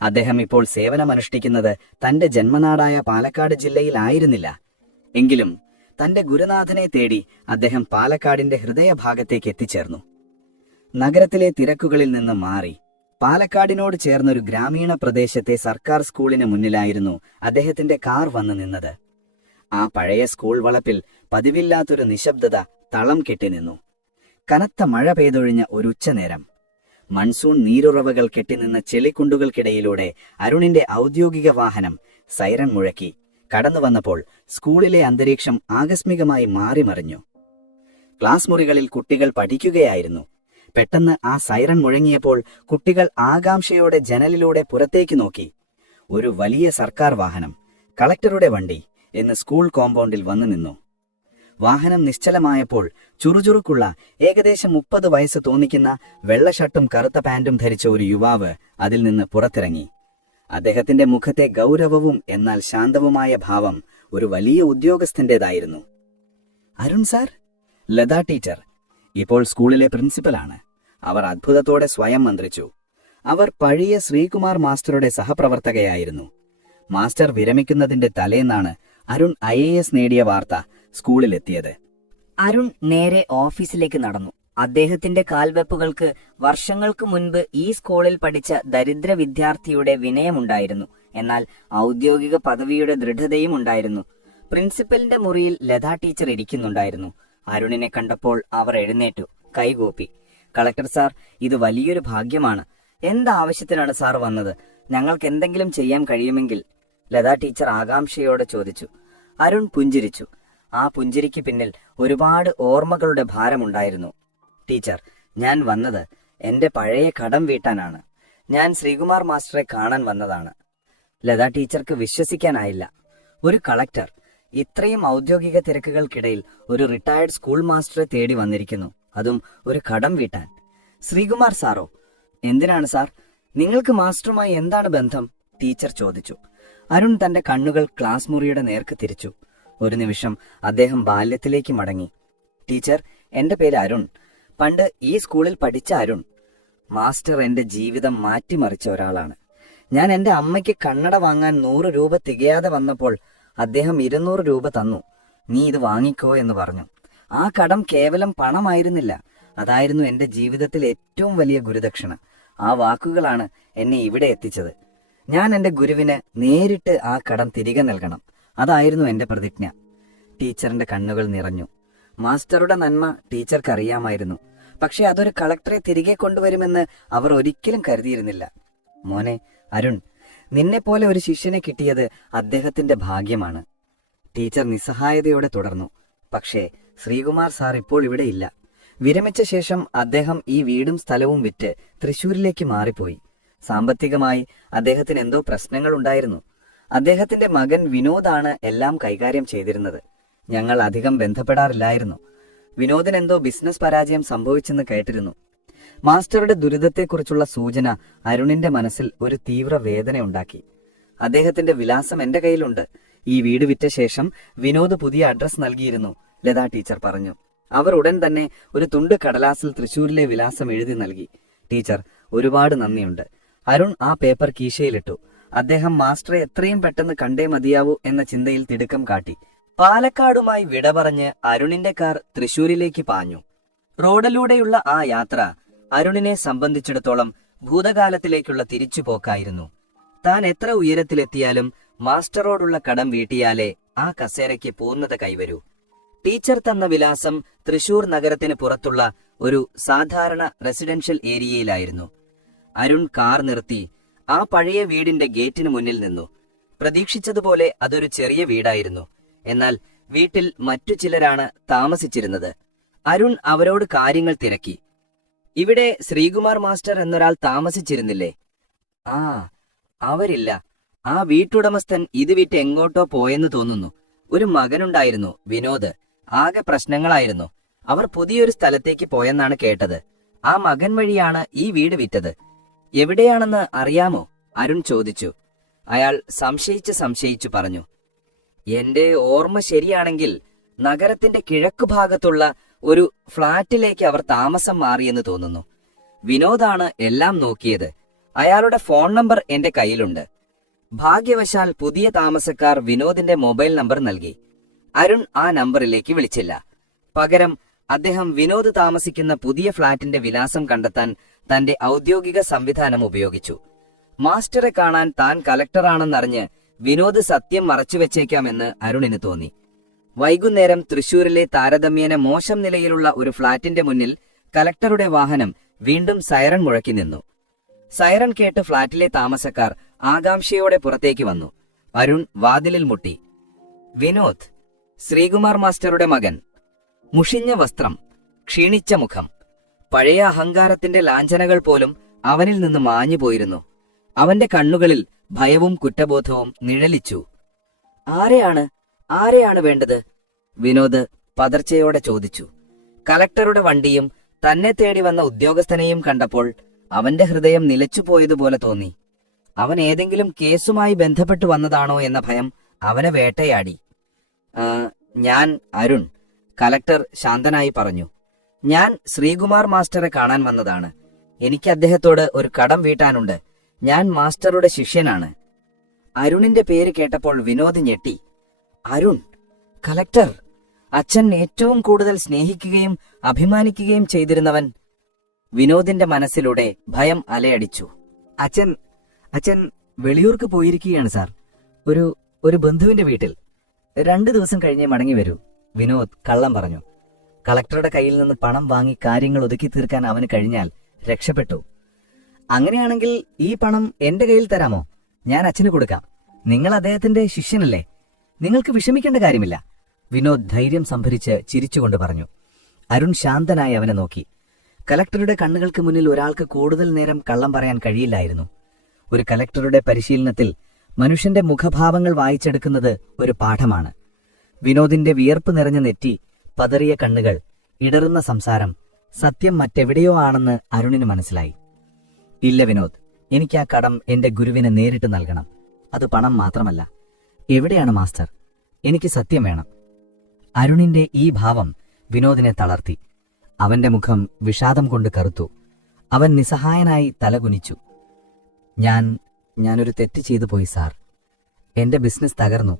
അദ്ദേഹം ഇപ്പോൾ സേവനമനുഷ്ഠിക്കുന്നത് തന്റെ ജന്മനാടായ പാലക്കാട് ജില്ലയിലായിരുന്നില്ല. എങ്കിലും തന്റെ ഗുരുനാഥനെ തേടി അദ്ദേഹം പാലക്കാടിന്റെ ഹൃദയഭാഗത്തേക്ക് എത്തിച്ചേർന്നു. നഗരത്തിലെ തിരക്കുകളിൽ നിന്ന് മാറി പാലക്കാടിനോട് ചേർന്നൊരു ഗ്രാമീണ പ്രദേശത്തെ സർക്കാർ സ്കൂളിന് മുന്നിലായിരുന്നു അദ്ദേഹത്തിന്റെ കാർ വന്നു നിന്നത്. ആ പഴയ സ്കൂൾ വളപ്പിൽ പതിവില്ലാത്തൊരു നിശബ്ദത തളം കെട്ടിനിന്നു. കനത്ത മഴ പെയ്തൊഴിഞ്ഞ ഒരു ഉച്ചനേരം. മൺസൂൺ നീരുറവകൾ കെട്ടിനിന്ന ചെളിക്കുണ്ടുകൾക്കിടയിലൂടെ അരുണിന്റെ ഔദ്യോഗിക വാഹനം സൈറൺ മുഴക്കി കടന്നുവന്നപ്പോൾ സ്കൂളിലെ അന്തരീക്ഷം ആകസ്മികമായി മാറിമറിഞ്ഞു. ക്ലാസ് മുറികളിൽ കുട്ടികൾ പഠിക്കുകയായിരുന്നു. പെട്ടെന്ന് ആ സൈറൺ മുഴങ്ങിയപ്പോൾ കുട്ടികൾ ആകാംക്ഷയോടെ ജനലിലൂടെ പുറത്തേക്ക് നോക്കി. ഒരു വലിയ സർക്കാർ വാഹനം, കളക്ടറുടെ വണ്ടി എന്ന് സ്കൂൾ കോമ്പൗണ്ടിൽ വന്നു നിന്നു. വാഹനം നിശ്ചലമായപ്പോൾ ചുറുചുറുക്കുള്ള ഏകദേശം 30 വയസ്സ് തോന്നിക്കുന്ന വെള്ള ഷർട്ടും കറുത്ത പാന്റും ധരിച്ച ഒരു യുവാവ് അതിൽ നിന്ന് പുറത്തിറങ്ങി. അദ്ദേഹത്തിന്റെ മുഖത്തെ ഗൗരവവും എന്നാൽ ശാന്തവുമായ ഭാവം ഒരു വലിയ ഉദ്യോഗസ്ഥന്റേതായിരുന്നു. അരുൺ സാർ, ലത ടീച്ചർ ഇപ്പോൾ സ്കൂളിലെ പ്രിൻസിപ്പലാണ്. അവർ അത്ഭുതത്തോടെ സ്വയം മന്ത്രിച്ചു. അവർ പഴയ ശ്രീകുമാർ മാസ്റ്ററുടെ സഹപ്രവർത്തകയായിരുന്നു. മാസ്റ്റർ വിരമിക്കുന്നതിന്റെ തലേന്നാണ് അരുൺ IAS നേടിയ വാർത്ത സ്കൂളിലെത്തിയത്. അരുൺ നേരെ ഓഫീസിലേക്ക് നടന്നു. അദ്ദേഹത്തിന്റെ കാൽവെപ്പുകൾക്ക് വർഷങ്ങൾക്ക് മുൻപ് ഈ സ്കൂളിൽ പഠിച്ച ദരിദ്ര വിദ്യാർത്ഥിയുടെ വിനയമുണ്ടായിരുന്നു. എന്നാൽ ഔദ്യോഗിക പദവിയുടെ ദൃഢതയും ഉണ്ടായിരുന്നു. പ്രിൻസിപ്പലിന്റെ മുറിയിൽ ലതാ ടീച്ചർ ഇരിക്കുന്നുണ്ടായിരുന്നു. അരുണിനെ കണ്ടപ്പോൾ അവർ എഴുന്നേറ്റു, കൈകൂപ്പി. കളക്ടർ സാർ, ഇത് വലിയൊരു ഭാഗ്യമാണ്. എന്താവശ്യത്തിനാണ് സാർ വന്നത്? ഞങ്ങൾക്ക് എന്തെങ്കിലും ചെയ്യാൻ കഴിയുമെങ്കിൽ? ലതാ ടീച്ചർ ആകാംക്ഷയോടെ ചോദിച്ചു. അരുൺ പുഞ്ചിരിച്ചു. ആ പുഞ്ചിരിക്ക് പിന്നിൽ ഒരുപാട് ഓർമ്മകളുടെ ഭാരമുണ്ടായിരുന്നു. ടീച്ചർ, ഞാൻ വന്നത് എന്റെ പഴയ കടം വീട്ടാനാണ്. ഞാൻ ശ്രീകുമാർ മാസ്റ്ററെ കാണാൻ വന്നതാണ്. ലതാ ടീച്ചർക്ക് വിശ്വസിക്കാനായില്ല. ഒരു കളക്ടർ ഇത്രയും ഔദ്യോഗിക തിരക്കുകൾക്കിടയിൽ ഒരു റിട്ടയർഡ് സ്കൂൾ മാസ്റ്ററെ തേടി വന്നിരിക്കുന്നു, അതും ഒരു കടം വീട്ടാൻ. ശ്രീകുമാർ സാറോ? എന്തിനാണ് സാർ? നിങ്ങൾക്ക് മാസ്റ്ററുമായി എന്താണ് ബന്ധം? ടീച്ചർ ചോദിച്ചു. അരുൺ തന്റെ കണ്ണുകൾ ക്ലാസ് മുറിയുടെ നേർക്ക് തിരിച്ചു. ഒരു നിമിഷം അദ്ദേഹം ബാല്യത്തിലേക്ക് മടങ്ങി. ടീച്ചർ, എന്റെ പേര് അരുൺ. പണ്ട് ഈ സ്കൂളിൽ പഠിച്ച അരുൺ. മാസ്റ്റർ എന്റെ ജീവിതം മാറ്റിമറിച്ച ഒരാളാണ്. ഞാൻ എന്റെ അമ്മയ്ക്ക് കണ്ണട വാങ്ങാൻ 100 രൂപ തികയാതെ വന്നപ്പോൾ അദ്ദേഹം 200 രൂപ തന്നു. നീ ഇത് വാങ്ങിക്കോ എന്ന് പറഞ്ഞു. ആ കടം കേവലം പണമായിരുന്നില്ല, അതായിരുന്നു എന്റെ ജീവിതത്തിൽ ഏറ്റവും വലിയ ഗുരുദക്ഷിണ. ആ വാക്കുകളാണ് എന്നെ ഇവിടെ എത്തിച്ചത്. ഞാൻ എന്റെ ഗുരുവിന് നേരിട്ട് ആ കടം തിരികെ നൽകണം. അതായിരുന്നു എന്റെ പ്രതിജ്ഞ. ടീച്ചറിന്റെ കണ്ണുകൾ നിറഞ്ഞു. മാസ്റ്ററുടെ നന്മ ടീച്ചർക്ക് അറിയാമായിരുന്നു. പക്ഷെ അതൊരു കളക്ടറെ തിരികെ കൊണ്ടുവരുമെന്ന് അവർ ഒരിക്കലും കരുതിയിരുന്നില്ല. മോനെ അരുൺ, നിന്നെപ്പോലെ ഒരു ശിഷ്യനെ കിട്ടിയത് അദ്ദേഹത്തിന്റെ ഭാഗ്യമാണ്. ടീച്ചർ നിസ്സഹായതയോടെ തുടർന്നു. പക്ഷേ ശ്രീകുമാർ സാർ ഇപ്പോൾ ഇവിടെ ഇല്ല. വിരമിച്ച ശേഷം അദ്ദേഹം ഈ വീടും സ്ഥലവും വിറ്റ് തൃശൂരിലേക്ക് മാറിപ്പോയി. സാമ്പത്തികമായി അദ്ദേഹത്തിന് എന്തോ പ്രശ്നങ്ങൾ ഉണ്ടായിരുന്നു. അദ്ദേഹത്തിന്റെ മകൻ വിനോദാണ് എല്ലാം കൈകാര്യം ചെയ്തിരുന്നത്. ഞങ്ങൾ അധികം ബന്ധപ്പെടാറില്ലായിരുന്നു. വിനോദിന് എന്തോ ബിസിനസ് പരാജയം സംഭവിച്ചെന്ന് കേട്ടിരുന്നു. മാസ്റ്ററുടെ ദുരിതത്തെക്കുറിച്ചുള്ള സൂചന അരുണിന്റെ മനസ്സിൽ ഒരു തീവ്ര വേദന ഉണ്ടാക്കി. അദ്ദേഹത്തിന്റെ വിലാസം എന്റെ കയ്യിലുണ്ട്. ഈ വീട് വിറ്റ ശേഷം വിനോദ് പുതിയ അഡ്രസ് നൽകിയിരുന്നു, ലതാ ടീച്ചർ പറഞ്ഞു. അവർ ഉടൻ തന്നെ ഒരു തുണ്ട് കടലാസിൽ തൃശൂരിലെ വിലാസം എഴുതി നൽകി. ടീച്ചർ, ഒരുപാട് നന്ദിയുണ്ട്. അരുൺ ആ പേപ്പർ കീശയിലിട്ടു. അദ്ദേഹം മാസ്റ്ററെ എത്രയും പെട്ടെന്ന് കണ്ടേ മതിയാവൂ എന്ന ചിന്തയിൽ തിടുക്കം കാട്ടി. പാലക്കാടുമായി വിട പറഞ്ഞ് അരുണിന്റെ കാർ തൃശൂരിലേക്ക് പാഞ്ഞു. റോഡിലൂടെയുള്ള ആ യാത്ര അരുണിനെ സംബന്ധിച്ചിടത്തോളം ഭൂതകാലത്തിലേക്കുള്ള തിരിച്ചുപോക്കായിരുന്നു. താൻ എത്ര ഉയരത്തിലെത്തിയാലും മാസ്റ്ററോടുള്ള കടം വീട്ടിയാലേ ആ കസേരയ്ക്ക് പൂർണ്ണത കൈവരൂ. ടീച്ചർ തന്ന വിലാസം തൃശൂർ നഗരത്തിന് പുറത്തുള്ള ഒരു സാധാരണ റെസിഡൻഷ്യൽ ഏരിയയിലായിരുന്നു. അരുൺ കാർ നിർത്തി ആ പഴയ വീടിന്റെ ഗേറ്റിന് മുന്നിൽ നിന്നു. പ്രതീക്ഷിച്ചതുപോലെ അതൊരു ചെറിയ വീടായിരുന്നു. എന്നാൽ വീട്ടിൽ മറ്റു ചിലരാണ് താമസിച്ചിരുന്നത്. അരുൺ അവരോട് കാര്യങ്ങൾ തിരക്കി. ഇവിടെ ശ്രീകുമാർ മാസ്റ്റർ എന്നൊരാൾ താമസിച്ചിരുന്നില്ലേ? ആ, അവരില്ല. ആ വീട്ടുടമസ്ഥൻ ഇത് വിറ്റ് എങ്ങോട്ടോ പോയെന്ന് തോന്നുന്നു. ഒരു മകനുണ്ടായിരുന്നു, വിനോദ്. ആകെ പ്രശ്നങ്ങളായിരുന്നു. അവർ പുതിയൊരു സ്ഥലത്തേക്ക് പോയെന്നാണ് കേട്ടത്. ആ മകൻ വഴിയാണ് ഈ വീട് വിറ്റത്. എവിടെയാണെന്ന് അറിയാമോ? അരുൺ ചോദിച്ചു. അയാൾ സംശയിച്ചു പറഞ്ഞു. എന്റെ ഓർമ്മ ശരിയാണെങ്കിൽ നഗരത്തിന്റെ കിഴക്കു ഭാഗത്തുള്ള ഒരു ഫ്ളാറ്റിലേക്ക് അവർ താമസം മാറിയെന്ന് തോന്നുന്നു. വിനോദാണ് എല്ലാം നോക്കിയത്. അയാളുടെ ഫോൺ നമ്പർ എന്റെ കയ്യിലുണ്ട്. ഭാഗ്യവശാൽ പുതിയ താമസക്കാർ വിനോദിന്റെ മൊബൈൽ നമ്പർ നൽകി. അരുൺ ആ നമ്പറിലേക്ക് വിളിച്ചില്ല. പകരം അദ്ദേഹം വിനോദ് താമസിക്കുന്ന പുതിയ ഫ്ളാറ്റിന്റെ വിലാസം കണ്ടെത്താൻ തന്റെ ഔദ്യോഗിക സംവിധാനം ഉപയോഗിച്ചു. മാസ്റ്ററെ കാണാൻ താൻ കലക്ടറാണെന്നറിഞ്ഞ് വിനോദ് സത്യം മറച്ചുവെച്ചേക്കാമെന്ന് അരുണിന് തോന്നി. വൈകുന്നേരം തൃശൂരിലെ താരതമ്യേന മോശം നിലയിലുള്ള ഒരു ഫ്ളാറ്റിന്റെ മുന്നിൽ കലക്ടറുടെ വാഹനം വീണ്ടും സൈറൺ മുഴക്കി നിന്നു. സൈറൺ കേട്ട് ഫ്ളാറ്റിലെ താമസക്കാർ ആകാംക്ഷയോടെ പുറത്തേക്ക് വന്നു. അരുൺ വാതിലിൽ മുട്ടി. വിനോദ്, ശ്രീകുമാർ മാസ്റ്ററുടെ മകൻ. മുഷിഞ്ഞ വസ്ത്രം, ക്ഷീണിച്ച മുഖം. പഴയ അഹങ്കാരത്തിന്റെ ലാഞ്ചനകൾ പോലും അവനിൽ നിന്ന് മാഞ്ഞു പോയിരുന്നു. അവന്റെ കണ്ണുകളിൽ ഭയവും കുറ്റബോധവും നിഴലിച്ചു. ആരെയാണ് വേണ്ടത്? വിനോദ് പതർച്ചയോടെ ചോദിച്ചു. കലക്ടറുടെ വണ്ടിയും തന്നെ തേടി വന്ന ഉദ്യോഗസ്ഥനെയും കണ്ടപ്പോൾ അവന്റെ ഹൃദയം നിലച്ചുപോയതുപോലെ തോന്നി. അവൻ ഏതെങ്കിലും കേസുമായി ബന്ധപ്പെട്ടു വന്നതാണോ എന്ന ഭയം അവനെ വേട്ടയാടി. ഞാൻ അരുൺ, കലക്ടർ ശാന്തനായി പറഞ്ഞു. ഞാൻ ശ്രീകുമാർ മാസ്റ്ററെ കാണാൻ വന്നതാണ്. എനിക്ക് അദ്ദേഹത്തോട് ഒരു കടം വീട്ടാനുണ്ട്. ഞാൻ മാസ്റ്ററുടെ ശിഷ്യനാണ്. അരുണിന്റെ പേര് കേട്ടപ്പോൾ വിനോദ് ഞെട്ടി. അരുൺ, കലക്ടർ, അച്ഛൻ ഏറ്റവും കൂടുതൽ സ്നേഹിക്കുകയും അഭിമാനിക്കുകയും ചെയ്തിരുന്നവൻ. വിനോദിന്റെ മനസ്സിലൂടെ ഭയം അലയടിച്ചു. അച്ഛൻ വെളിയൂർക്ക് പോയിരിക്കുകയാണ് സാർ. ഒരു ബന്ധുവിന്റെ വീട്ടിൽ. 2 ദിവസം കഴിഞ്ഞേ മടങ്ങി വരൂ, വിനോദ് കള്ളം പറഞ്ഞു. കളക്ടറുടെ കയ്യിൽ നിന്ന് പണം വാങ്ങി കാര്യങ്ങൾ ഒതുക്കി തീർക്കാൻ അവന് കഴിഞ്ഞാൽ രക്ഷപ്പെട്ടു. അങ്ങനെയാണെങ്കിൽ ഈ പണം എന്റെ കയ്യിൽ തരാമോ? ഞാൻ അച്ഛന് കൊടുക്കാം. നിങ്ങൾ അദ്ദേഹത്തിന്റെ ശിഷ്യനല്ലേ? നിങ്ങൾക്ക് വിഷമിക്കേണ്ട കാര്യമില്ല, വിനോദ് ധൈര്യം സംഭരിച്ച് ചിരിച്ചുകൊണ്ട് പറഞ്ഞു. അരുൺ ശാന്തനായി അവനെ നോക്കി. കലക്ടറുടെ കണ്ണുകൾക്ക് മുന്നിൽ ഒരാൾക്ക് കൂടുതൽ നേരം കള്ളം പറയാൻ കഴിയില്ലായിരുന്നു. ഒരു കലക്ടറുടെ പരിശീലനത്തിൽ മനുഷ്യന്റെ മുഖഭാവങ്ങൾ വായിച്ചെടുക്കുന്നത് ഒരു പാഠമാണ്. വിനോദിന്റെ വിയർപ്പ് നിറഞ്ഞ നെറ്റി, പതറിയ കണ്ണുകൾ, ഇടറുന്ന സംസാരം, സത്യം മറ്റെവിടെയോ ആണെന്ന് അരുണിന് മനസ്സിലായി. ഇല്ല വിനോദ്, എനിക്ക് ആ കടം എന്റെ ഗുരുവിന് നേരിട്ട് നൽകണം. അത് പണം മാത്രമല്ല. എവിടെയാണ് മാസ്റ്റർ? എനിക്ക് സത്യം വേണം. അരുണിന്റെ ഈ ഭാവം വിനോദിനെ തളർത്തി. അവന്റെ മുഖം വിഷാദം കൊണ്ട് കറുത്തു. അവൻ നിസ്സഹായനായി തലകുനിച്ചു. ഞാനൊരു തെറ്റ് ചെയ്തു പോയി സാർ. എന്റെ ബിസിനസ് തകർന്നു.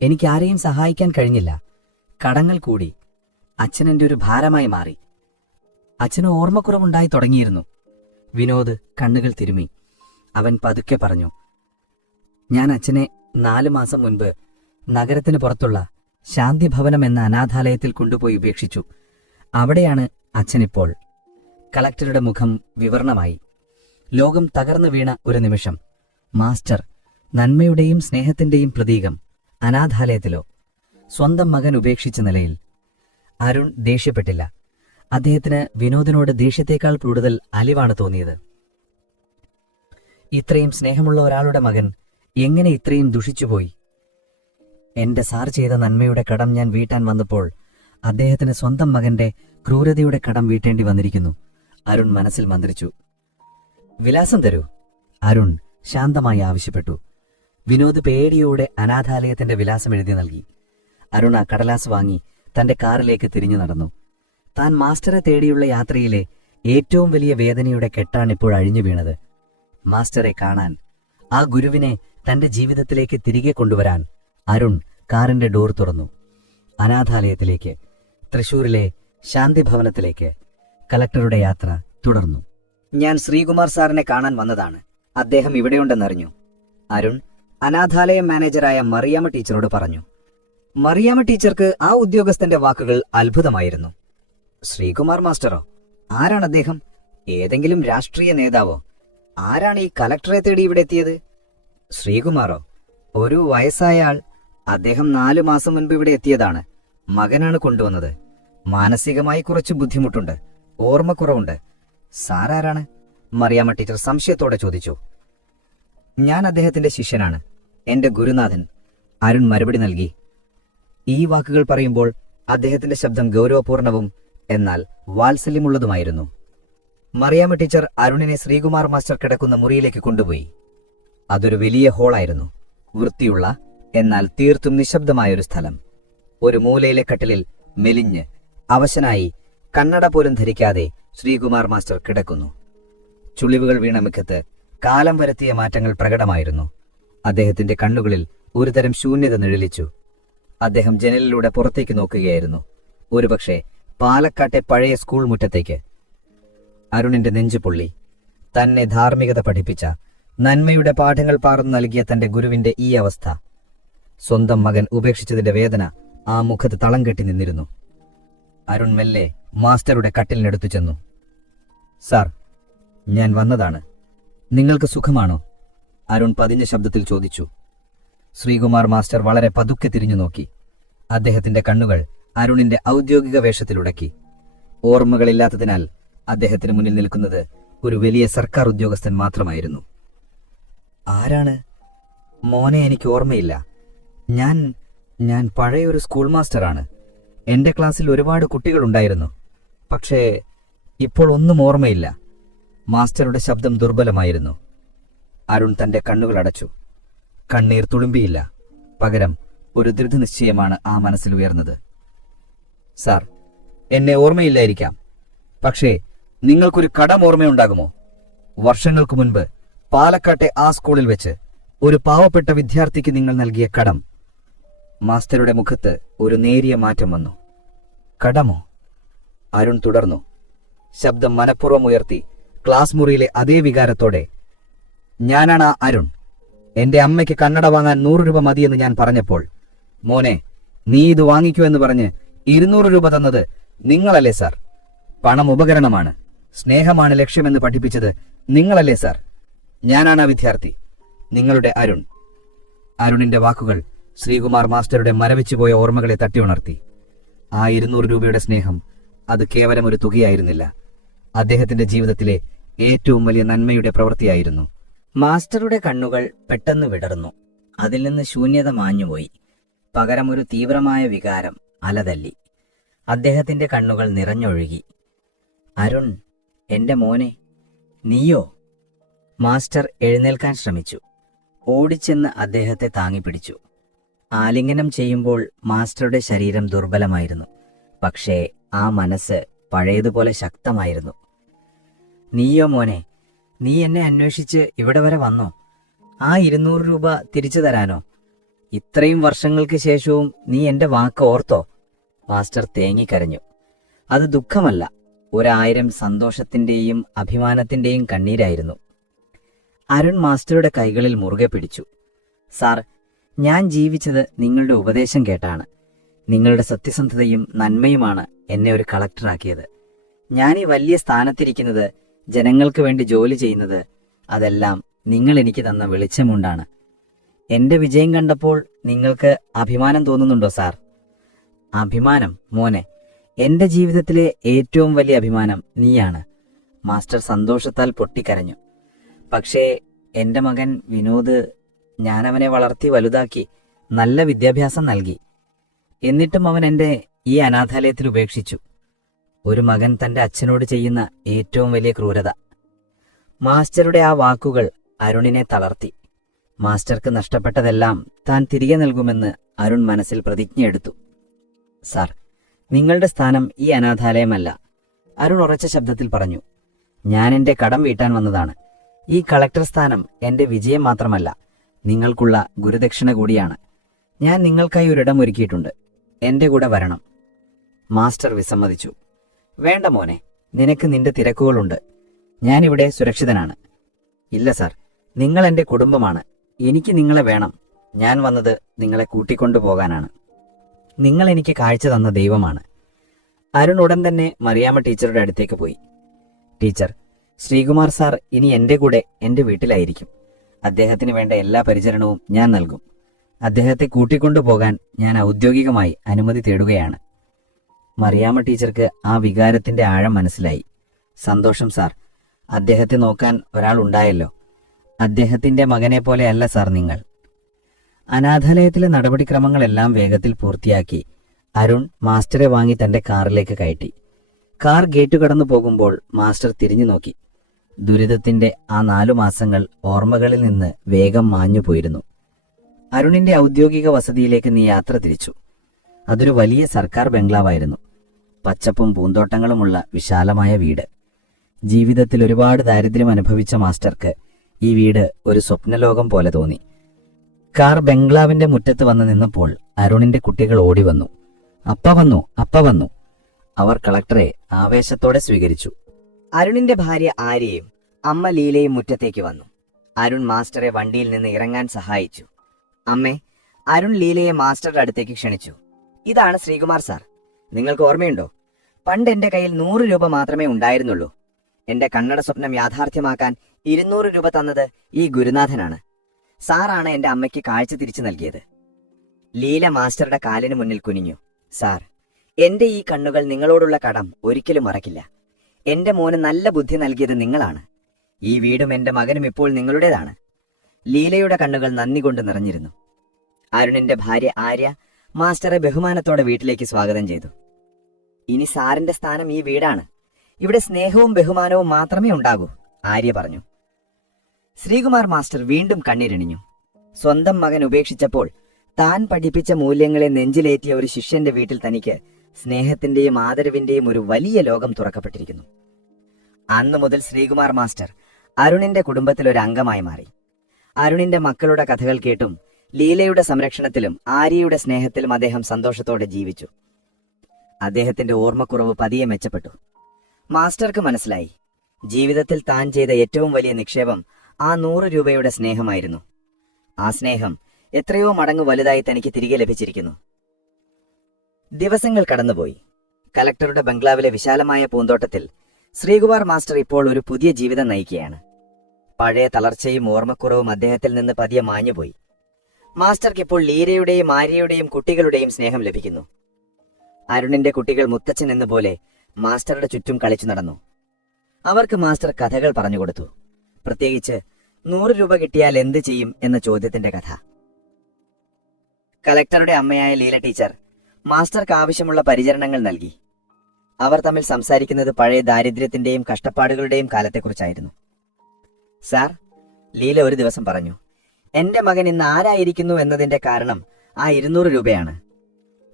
എനിക്ക് ആരെയും സഹായിക്കാൻ കഴിഞ്ഞില്ല. കടങ്ങൾ കൂടി. അച്ഛൻ എന്റെ ഒരു ഭാരമായി മാറി. അച്ഛന് ഓർമ്മക്കുറവുണ്ടായി തുടങ്ങിയിരുന്നു. വിനോദ് കണ്ണുകൾ തിരുമി. അവൻ പതുക്കെ പറഞ്ഞു, ഞാൻ അച്ഛനെ 4 മാസം മുൻപ് നഗരത്തിന് പുറത്തുള്ള ശാന്തിഭവനം എന്ന അനാഥാലയത്തിൽ കൊണ്ടുപോയി ഉപേക്ഷിച്ചു. അവിടെയാണ് അച്ഛനിപ്പോൾ. കളക്ടറുടെ മുഖം വിവരണമായി. ലോകം തകർന്നു വീണ ഒരു നിമിഷം. മാസ്റ്റർ, നന്മയുടെയും സ്നേഹത്തിന്റെയും പ്രതീകം, അനാഥാലയത്തിലോ? സ്വന്തം മകൻ ഉപേക്ഷിച്ച നിലയിൽ. അരുൺ ദേഷ്യപ്പെട്ടില്ല. അദ്ദേഹത്തിന് വിനോദിനോട് ദേഷ്യത്തേക്കാൾ കൂടുതൽ അലിവാണ് തോന്നിയത്. ഇത്രയും സ്നേഹമുള്ള ഒരാളുടെ മകൻ എങ്ങനെ ഇത്രയും ദുഷിച്ചുപോയി? എന്റെ സാർ ചെയ്ത നന്മയുടെ കടം ഞാൻ വീട്ടാൻ വന്നപ്പോൾ അദ്ദേഹത്തിന് സ്വന്തം മകന്റെ ക്രൂരതയുടെ കടം വീട്ടേണ്ടി വന്നിരിക്കുന്നു. അരുൺ മനസ്സിൽ മന്ത്രിച്ചു. വിലാസം തരൂ, അരുൺ ശാന്തമായി ആവശ്യപ്പെട്ടു. വിനോദ് പേടിയോടെ അനാഥാലയത്തിന്റെ വിലാസം എഴുതി നൽകി. അരുൺ ആ കടലാസ് വാങ്ങി തന്റെ കാറിലേക്ക് തിരിഞ്ഞു നടന്നു. താൻ മാസ്റ്ററെ തേടിയുള്ള യാത്രയിലെ ഏറ്റവും വലിയ വേദനയുടെ കെട്ടാണിപ്പോൾ അഴിഞ്ഞു വീണത്. മാസ്റ്ററെ കാണാൻ, ആ ഗുരുവിനെ തന്റെ ജീവിതത്തിലേക്ക് തിരികെ കൊണ്ടുവരാൻ അരുൺ കാറിന്റെ ഡോർ തുറന്നു. അനാഥാലയത്തിലേക്ക്, തൃശൂരിലെ ശാന്തിഭവനത്തിലേക്ക് കളക്ടറുടെ യാത്ര തുടർന്നു. ഞാൻ ശ്രീകുമാർ സാറിനെ കാണാൻ വന്നതാണ്. അദ്ദേഹം ഇവിടെയുണ്ടെന്നറിഞ്ഞു, അരുൺ അനാഥാലയം മാനേജറായ മറിയാമ്മ ടീച്ചറോട് പറഞ്ഞു. മറിയാമ്മ ടീച്ചർക്ക് ആ ഉദ്യോഗസ്ഥന്റെ വാക്കുകൾ അത്ഭുതമായിരുന്നു. ശ്രീകുമാർ മാസ്റ്ററോ? ആരാണ് അദ്ദേഹം? ഏതെങ്കിലും രാഷ്ട്രീയ നേതാവോ? ആരാണ് ഈ കലക്ടറെ തേടി ഇവിടെ എത്തിയത്? ശ്രീകുമാറോ? ഒരു വയസ്സായ ആൾ. അദ്ദേഹം 4 മാസം മുൻപ് ഇവിടെ എത്തിയതാണ്. മകനാണ് കൊണ്ടുവന്നത്. മാനസികമായി കുറച്ച് ബുദ്ധിമുട്ടുണ്ട്, ഓർമ്മക്കുറവുണ്ട്. സാറാരാണ്? മറിയാമ്മ ടീച്ചർ സംശയത്തോടെ ചോദിച്ചു. ഞാൻ അദ്ദേഹത്തിന്റെ ശിഷ്യനാണ്, എന്റെ ഗുരുനാഥൻ, അരുൺ മറുപടി നൽകി. ഈ വാക്കുകൾ പറയുമ്പോൾ അദ്ദേഹത്തിന്റെ ശബ്ദം ഗൗരവപൂർണവും എന്നാൽ വാത്സല്യമുള്ളതുമായിരുന്നു. മറിയാമ്മ ടീച്ചർ അരുണിനെ ശ്രീകുമാർ മാസ്റ്റർ കിടക്കുന്ന മുറിയിലേക്ക് കൊണ്ടുപോയി. അതൊരു വലിയ ഹോളായിരുന്നു. വൃത്തിയുള്ള എന്നാൽ തീർത്തും നിശബ്ദമായൊരു സ്ഥലം. ഒരു മൂലയിലെ കട്ടിലിൽ മെലിഞ്ഞ് അവശനായി കണ്ണട പോലും ധരിക്കാതെ ശ്രീകുമാർ മാസ്റ്റർ കിടക്കുന്നു. ചുളിവുകൾ വീണ മുഖത്ത് കാലം വരുത്തിയ മാറ്റങ്ങൾ പ്രകടമായിരുന്നു. അദ്ദേഹത്തിന്റെ കണ്ണുകളിൽ ഒരുതരം ശൂന്യത നിഴലിച്ചു. അദ്ദേഹം ജനലിലൂടെ പുറത്തേക്ക് നോക്കുകയായിരുന്നു. ഒരുപക്ഷെ പാലക്കാട്ടെ പഴയ സ്കൂൾ മുറ്റത്തേക്ക്. അരുണിന്റെ നെഞ്ചു പൊള്ളി. തന്നെ ധാർമ്മികത പഠിപ്പിച്ച, നന്മയുടെ പാഠങ്ങൾ പാർന്നു നൽകിയ തന്റെ ഗുരുവിന്റെ ഈ അവസ്ഥ. സ്വന്തം മകൻ ഉപേക്ഷിച്ചതിന്റെ വേദന ആ മുഖത്ത് തളം കെട്ടി നിന്നിരുന്നു. അരുൺ മെല്ലെ മാസ്റ്ററുടെ കട്ടിലിനടുത്തു ചെന്നു. സാർ, ഞാൻ വന്നതാണ്. നിങ്ങൾക്ക് സുഖമാണോ? അരുൺ പതിഞ്ഞ ശബ്ദത്തിൽ ചോദിച്ചു. ശ്രീകുമാർ മാസ്റ്റർ വളരെ പതുക്കെ തിരിഞ്ഞു നോക്കി. അദ്ദേഹത്തിന്റെ കണ്ണുകൾ അരുണിന്റെ ഔദ്യോഗിക വേഷത്തിലുടക്കി. ഓർമ്മകളില്ലാത്തതിനാൽ അദ്ദേഹത്തിന് മുന്നിൽ നിൽക്കുന്നത് ഒരു വലിയ സർക്കാർ ഉദ്യോഗസ്ഥൻ മാത്രമായിരുന്നു. ആരാണ്? മോനെ, എനിക്ക് ഓർമ്മയില്ല. ഞാൻ പഴയൊരു സ്കൂൾ മാസ്റ്ററാണ്. എന്റെ ക്ലാസ്സിൽ ഒരുപാട് കുട്ടികളുണ്ടായിരുന്നു. പക്ഷേ ഇപ്പോൾ ഒന്നും ഓർമ്മയില്ല. മാസ്റ്ററുടെ ശബ്ദം ദുർബലമായിരുന്നു. അരുൺ തന്റെ കണ്ണുകൾ അടച്ചു. കണ്ണീർ തുളുമ്പിയില്ല. പകരം ഒരു ദൃഢനിശ്ചയമാണ് ആ മനസ്സിൽ ഉയർന്നത്. സാർ, എന്നെ ഓർമ്മയില്ലായിരിക്കാം. പക്ഷേ നിങ്ങൾക്കൊരു കടം ഓർമ്മയുണ്ടാകുമോ? വർഷങ്ങൾക്ക് മുൻപ് പാലക്കാട്ടെ ആ സ്കൂളിൽ വെച്ച് ഒരു പാവപ്പെട്ട വിദ്യാർത്ഥിക്ക് നിങ്ങൾ നൽകിയ കടം. മാസ്റ്ററുടെ മുഖത്ത് ഒരു നേരിയ മാറ്റം വന്നു. കടമോ? അരുൺ തുടർന്നു, ശബ്ദം മനഃപൂർവ്വം ഉയർത്തി, ക്ലാസ് മുറിയിലെ അതേ വികാരത്തോടെ. ഞാനാണ് ആ അരുൺ. എന്റെ അമ്മയ്ക്ക് കണ്ണട വാങ്ങാൻ 100 രൂപ മതിയെന്ന് ഞാൻ പറഞ്ഞപ്പോൾ, മോനെ, നീ ഇത് വാങ്ങിക്കൂ എന്ന് പറഞ്ഞ് 200 രൂപ തന്നത് നിങ്ങളല്ലേ സാർ? പണം ഉപകരണമാണ്, സ്നേഹമാണ് ലക്ഷ്യമെന്ന് പഠിപ്പിച്ചത് നിങ്ങളല്ലേ സാർ? ഞാനാണ് ആ വിദ്യാർത്ഥി, നിങ്ങളുടെ അരുൺ. അരുണിന്റെ വാക്കുകൾ ശ്രീകുമാർ മാസ്റ്ററുടെ മരവിച്ചുപോയ ഓർമ്മകളെ തട്ടിയുണർത്തി. ആ 200 രൂപയുടെ സ്നേഹം അത് കേവലം ഒരു തുകയായിരുന്നില്ല. അദ്ദേഹത്തിന്റെ ജീവിതത്തിലെ ഏറ്റവും വലിയ നന്മയുടെ പ്രവൃത്തിയായിരുന്നു. മാസ്റ്ററുടെ കണ്ണുകൾ പെട്ടെന്ന് വിടർന്നു. അതിൽ നിന്ന് ശൂന്യത മാഞ്ഞുപോയി. പകരം ഒരു തീവ്രമായ വികാരം അലതല്ലി. അദ്ദേഹത്തിന്റെ കണ്ണുകൾ നിറഞ്ഞൊഴുകി. അരുൺ, എന്റെ മോനെ, നീയോ? മാസ്റ്റർ എഴുന്നേൽക്കാൻ ശ്രമിച്ചു. ഓടിച്ചെന്ന് അദ്ദേഹത്തെ താങ്ങിപ്പിടിച്ചു. ആലിംഗനം ചെയ്യുമ്പോൾ മാസ്റ്ററുടെ ശരീരം ദുർബലമായിരുന്നു. പക്ഷേ ആ മനസ്സ് പഴയതുപോലെ ശക്തമായിരുന്നു. നീയോ മോനെ? നീ എന്നെ അന്വേഷിച്ച് ഇവിടെ വരെ വന്നോ? ആ 200 രൂപ തിരിച്ചു തരാനോ? ഇത്രയും വർഷങ്ങൾക്ക് ശേഷവും നീ എന്റെ വാക്ക് ഓർത്തോ? മാസ്റ്റർ തേങ്ങിക്കരഞ്ഞു. അത് ദുഃഖമല്ല, 1000 സന്തോഷത്തിന്റെയും അഭിമാനത്തിന്റെയും കണ്ണീരായിരുന്നു. അരുൺ മാസ്റ്ററുടെ കൈകളിൽ മുറുകെ പിടിച്ചു. സാർ, ഞാൻ ജീവിച്ചത് നിങ്ങളുടെ ഉപദേശം കേട്ടാണ്. നിങ്ങളുടെ സത്യസന്ധതയും നന്മയുമാണ് എന്നെ ഒരു കളക്ടറാക്കിയത്. ഞാൻ ഈ വലിയ സ്ഥാനത്തിരിക്കുന്നത്, ജനങ്ങൾക്ക് വേണ്ടി ജോലി ചെയ്യുന്നത്, അതെല്ലാം നിങ്ങൾ എനിക്ക് തന്ന വെളിച്ചമുണ്ടാണ്. എന്റെ വിജയം കണ്ടപ്പോൾ നിങ്ങൾക്ക് അഭിമാനം തോന്നുന്നുണ്ടോ സാർ? അഭിമാനം മോനെ, എന്റെ ജീവിതത്തിലെ ഏറ്റവും വലിയ അഭിമാനം നീയാണ്. മാസ്റ്റർ സന്തോഷത്താൽ പൊട്ടിക്കരഞ്ഞു. പക്ഷേ എന്റെ മകൻ വിനോദ്, ഞാൻ അവനെ വളർത്തി വലുതാക്കി നല്ല വിദ്യാഭ്യാസം നൽകി. എന്നിട്ടും അവൻ എന്റെ ഈ അനാഥാലയത്തിൽ ഉപേക്ഷിച്ചു. ഒരു മകൻ തന്റെ അച്ഛനോട് ചെയ്യുന്ന ഏറ്റവും വലിയ ക്രൂരത. മാസ്റ്ററുടെ ആ വാക്കുകൾ അരുണിനെ തളർത്തി. മാസ്റ്റർക്ക് നഷ്ടപ്പെട്ടതെല്ലാം താൻ തിരികെ നൽകുമെന്ന് അരുൺ മനസ്സിൽ പ്രതിജ്ഞയെടുത്തു. സാർ, നിങ്ങളുടെ സ്ഥാനം ഈ അനാഥാലയമല്ല, അരുൺ ഉറച്ച ശബ്ദത്തിൽ പറഞ്ഞു. ഞാൻ എന്റെ കടം വീട്ടാൻ വന്നതാണ്. ഈ കളക്ടർ സ്ഥാനം എന്റെ വിജയം മാത്രമല്ല, നിങ്ങൾക്കുള്ള ഗുരുദക്ഷിണ കൂടിയാണ്. ഞാൻ നിങ്ങൾക്കായി ഒരിടം ഒരുക്കിയിട്ടുണ്ട്. എന്റെ കൂടെ വരണം. മാസ്റ്റർ വിസമ്മതിച്ചു. വേണ്ട മോനെ, നിനക്ക് നിന്റെ തിരക്കുകളുണ്ട്. ഞാനിവിടെ സുരക്ഷിതനാണ്. ഇല്ല സാർ, നിങ്ങൾ എന്റെ കുടുംബമാണ്. എനിക്ക് നിങ്ങളെ വേണം. ഞാൻ വന്നത് നിങ്ങളെ കൂട്ടിക്കൊണ്ടുപോകാനാണ്. നിങ്ങൾ എനിക്ക് കാഴ്ച തന്ന ദൈവമാണ്. അരുൺ ഉടൻ തന്നെ മറിയാമ്മ ടീച്ചറുടെ അടുത്തേക്ക് പോയി. ടീച്ചർ, ശ്രീകുമാർ സാർ ഇനി എന്റെ കൂടെ എന്റെ വീട്ടിലായിരിക്കും. അദ്ദേഹത്തിന് വേണ്ട എല്ലാ പരിചരണവും ഞാൻ നൽകും. അദ്ദേഹത്തെ കൂട്ടിക്കൊണ്ടുപോകാൻ ഞാൻ ഔദ്യോഗികമായി അനുമതി തേടുകയാണ്. മറിയാമ്മ ടീച്ചർക്ക് ആ വികാരത്തിന്റെ ആഴം മനസ്സിലായി. സന്തോഷം സാർ. അദ്ദേഹത്തെ നോക്കാൻ ഒരാൾ ഉണ്ടായല്ലോ. അദ്ദേഹത്തിന്റെ മകനെ പോലെയല്ല സാർ നിങ്ങൾ. അനാഥാലയത്തിലെ നടപടിക്രമങ്ങളെല്ലാം വേഗത്തിൽ പൂർത്തിയാക്കി അരുൺ മാസ്റ്ററെ വാങ്ങി തന്റെ കാറിലേക്ക് കയറ്റി. കാർ ഗേറ്റ് കടന്നു പോകുമ്പോൾ മാസ്റ്റർ തിരിഞ്ഞു നോക്കി. ദുരിതത്തിന്റെ ആ 4 മാസങ്ങൾ ഓർമ്മകളിൽ നിന്ന് വേഗം മാഞ്ഞുപോയിരുന്നു. അരുണിന്റെ ഔദ്യോഗിക വസതിയിലേക്ക് നീ യാത്ര തിരിച്ചു. അതൊരു വലിയ സർക്കാർ ബംഗ്ലാവായിരുന്നു. പച്ചപ്പും പൂന്തോട്ടങ്ങളുമുള്ള വിശാലമായ വീട്. ജീവിതത്തിൽ ഒരുപാട് ദാരിദ്ര്യം അനുഭവിച്ച മാസ്റ്റർക്ക് ഈ വീട് ഒരു സ്വപ്നലോകം പോലെ തോന്നി. കാർ ബംഗ്ലാവിന്റെ മുറ്റത്ത് വന്ന് നിന്നപ്പോൾ അരുണിന്റെ കുട്ടികൾ ഓടി വന്നു. അപ്പ വന്നു, അപ്പ വന്നു. അവർ കളക്ടറെ ആവേശത്തോടെ സ്വീകരിച്ചു. അരുണിന്റെ ഭാര്യ ആര്യയും അമ്മ ലീലയും മുറ്റത്തേക്ക് വന്നു. അരുൺ മാസ്റ്ററെ വണ്ടിയിൽ നിന്ന് ഇറങ്ങാൻ സഹായിച്ചു. അമ്മേ, അരുൺ ലീലയെ മാസ്റ്ററുടെ അടുത്തേക്ക് ക്ഷണിച്ചു. ഇതാണ് ശ്രീകുമാർ സാർ. നിങ്ങൾക്ക് ഓർമ്മയുണ്ടോ? പണ്ട് എന്റെ കയ്യിൽ 100 രൂപ മാത്രമേ ഉണ്ടായിരുന്നുള്ളൂ. എന്റെ കണ്ണട സ്വപ്നം യാഥാർത്ഥ്യമാക്കാൻ 200 രൂപ തന്നത് ഈ ഗുരുനാഥനാണ്. സാറാണ് എന്റെ അമ്മയ്ക്ക് കാഴ്ച തിരിച്ചു നൽകിയത്. ലീല മാസ്റ്ററുടെ കാലിന് മുന്നിൽ കുനിഞ്ഞു. സാർ, എന്റെ ഈ കണ്ണുകൾ നിങ്ങളോടുള്ള കടം ഒരിക്കലും മറക്കില്ല. എന്റെ മോന് നല്ല ബുദ്ധി നൽകിയത് നിങ്ങളാണ്. ഈ വീടും എന്റെ മകനും ഇപ്പോൾ നിങ്ങളുടേതാണ്. ലീലയുടെ കണ്ണുകൾ നന്ദി കൊണ്ട് നിറഞ്ഞിരുന്നു. അരുണിന്റെ ഭാര്യ ആര്യ മാസ്റ്ററെ ബഹുമാനത്തോടെ വീട്ടിലേക്ക് സ്വാഗതം ചെയ്തു. ഇനി സാറിന്റെ സ്ഥാനം ഈ വീടാണ്. ഇവിടെ സ്നേഹവും ബഹുമാനവും മാത്രമേ ഉണ്ടാകൂ, ആര്യ പറഞ്ഞു. ശ്രീകുമാർ മാസ്റ്റർ വീണ്ടും കണ്ണീരണിഞ്ഞു. സ്വന്തം മകൻ ഉപേക്ഷിച്ചപ്പോൾ താൻ പഠിപ്പിച്ച മൂല്യങ്ങളെ നെഞ്ചിലേറ്റിയ ഒരു ശിഷ്യന്റെ വീട്ടിൽ തനിക്ക് സ്നേഹത്തിന്റെയും ആദരവിന്റെയും ഒരു വലിയ ലോകം തുറക്കപ്പെട്ടിരിക്കുന്നു. അന്നു മുതൽ ശ്രീകുമാർ മാസ്റ്റർ അരുണിന്റെ കുടുംബത്തിൽ ഒരു അംഗമായി മാറി. അരുണിന്റെ മക്കളുടെ കഥകൾ കേട്ടും ലീലയുടെ സംരക്ഷണത്തിലും ആര്യയുടെ സ്നേഹത്തിലും അദ്ദേഹം സന്തോഷത്തോടെ ജീവിച്ചു. അദ്ദേഹത്തിന്റെ ഓർമ്മക്കുറവ് പതിയെ മെച്ചപ്പെട്ടു. മാസ്റ്റർക്ക് മനസ്സിലായി, ജീവിതത്തിൽ താൻ ചെയ്ത ഏറ്റവും വലിയ നിക്ഷേപം ആ 100 രൂപയുടെ സ്നേഹമായിരുന്നു. ആ സ്നേഹം എത്രയോ മടങ്ങ് വലുതായി തനിക്ക് തിരികെ ലഭിച്ചിരിക്കുന്നു. ദിവസങ്ങൾ കടന്നുപോയി. കലക്ടറുടെ ബംഗ്ലാവിലെ വിശാലമായ പൂന്തോട്ടത്തിൽ ശ്രീകുമാർ മാസ്റ്റർ ഇപ്പോൾ ഒരു പുതിയ ജീവിതം നയിക്കുകയാണ്. പഴയ തളർച്ചയും ഓർമ്മക്കുറവും അദ്ദേഹത്തിൽ നിന്ന് പതിയെ മാഞ്ഞുപോയി. മാസ്റ്റർക്ക് ഇപ്പോൾ ലീലയുടെയും ആര്യയുടെയും കുട്ടികളുടെയും സ്നേഹം ലഭിക്കുന്നു. അരുണിന്റെ കുട്ടികൾ മുത്തച്ഛൻ എന്നപോലെ മാസ്റ്ററുടെ ചുറ്റും കളിച്ചു നടന്നു. അവർക്ക് മാസ്റ്റർ കഥകൾ പറഞ്ഞുകൊടുത്തു. പ്രത്യേകിച്ച് 100 രൂപ കിട്ടിയാൽ എന്ത് ചെയ്യും എന്ന ചോദ്യത്തിന്റെ കഥ. കലക്ടറുടെ അമ്മയായ ലീല ടീച്ചർ മാസ്റ്റർക്ക് ആവശ്യമുള്ള പരിചരണങ്ങൾ നൽകി. അവർ തമ്മിൽ സംസാരിക്കുന്നത് പഴയ ദാരിദ്ര്യത്തിന്റെയും കഷ്ടപ്പാടുകളുടെയും കാലത്തെക്കുറിച്ചായിരുന്നു. സാർ, ലീല ഒരു ദിവസം പറഞ്ഞു, എന്റെ മകൻ ഇന്ന് ആരായിരിക്കുന്നു എന്നതിന്റെ കാരണം ആ 200 രൂപയാണ്.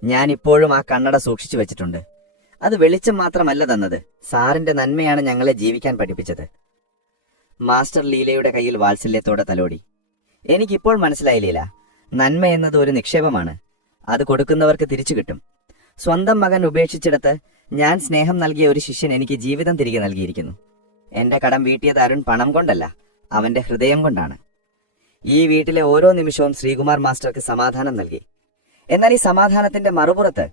ഞാൻ ഇപ്പോഴും ആ കണ്ണട സൂക്ഷിച്ചു വെച്ചിട്ടുണ്ട്. അത് വെളിച്ചം മാത്രമല്ല തന്നത്, സാറിന്റെ നന്മയാണ് ഞങ്ങളെ ജീവിക്കാൻ പഠിപ്പിച്ചത്. മാസ്റ്റർ ലീലയുടെ കയ്യിൽ വാത്സല്യത്തോടെ തലോടി. എനിക്കിപ്പോൾ മനസ്സിലായി ലീല, നന്മ എന്നത് ഒരു നിക്ഷേപമാണ്. അത് കൊടുക്കുന്നവർക്ക് തിരിച്ചു കിട്ടും. സ്വന്തം മകൻ ഉപേക്ഷിച്ചിടത്ത് ഞാൻ സ്നേഹം നൽകിയ ഒരു ശിഷ്യൻ എനിക്ക് ജീവിതം തിരികെ നൽകിയിരിക്കുന്നു. എന്റെ കടം വീട്ടിയത് അരുൺ പണം കൊണ്ടല്ല, അവന്റെ ഹൃദയം കൊണ്ടാണ്. ഈ വീട്ടിലെ ഓരോ നിമിഷവും ശ്രീകുമാർ മാസ്റ്റർക്ക് സമാധാനം നൽകി. എന്നാൽ ഈ സമാധാനത്തിന്റെ മറുപുറത്ത്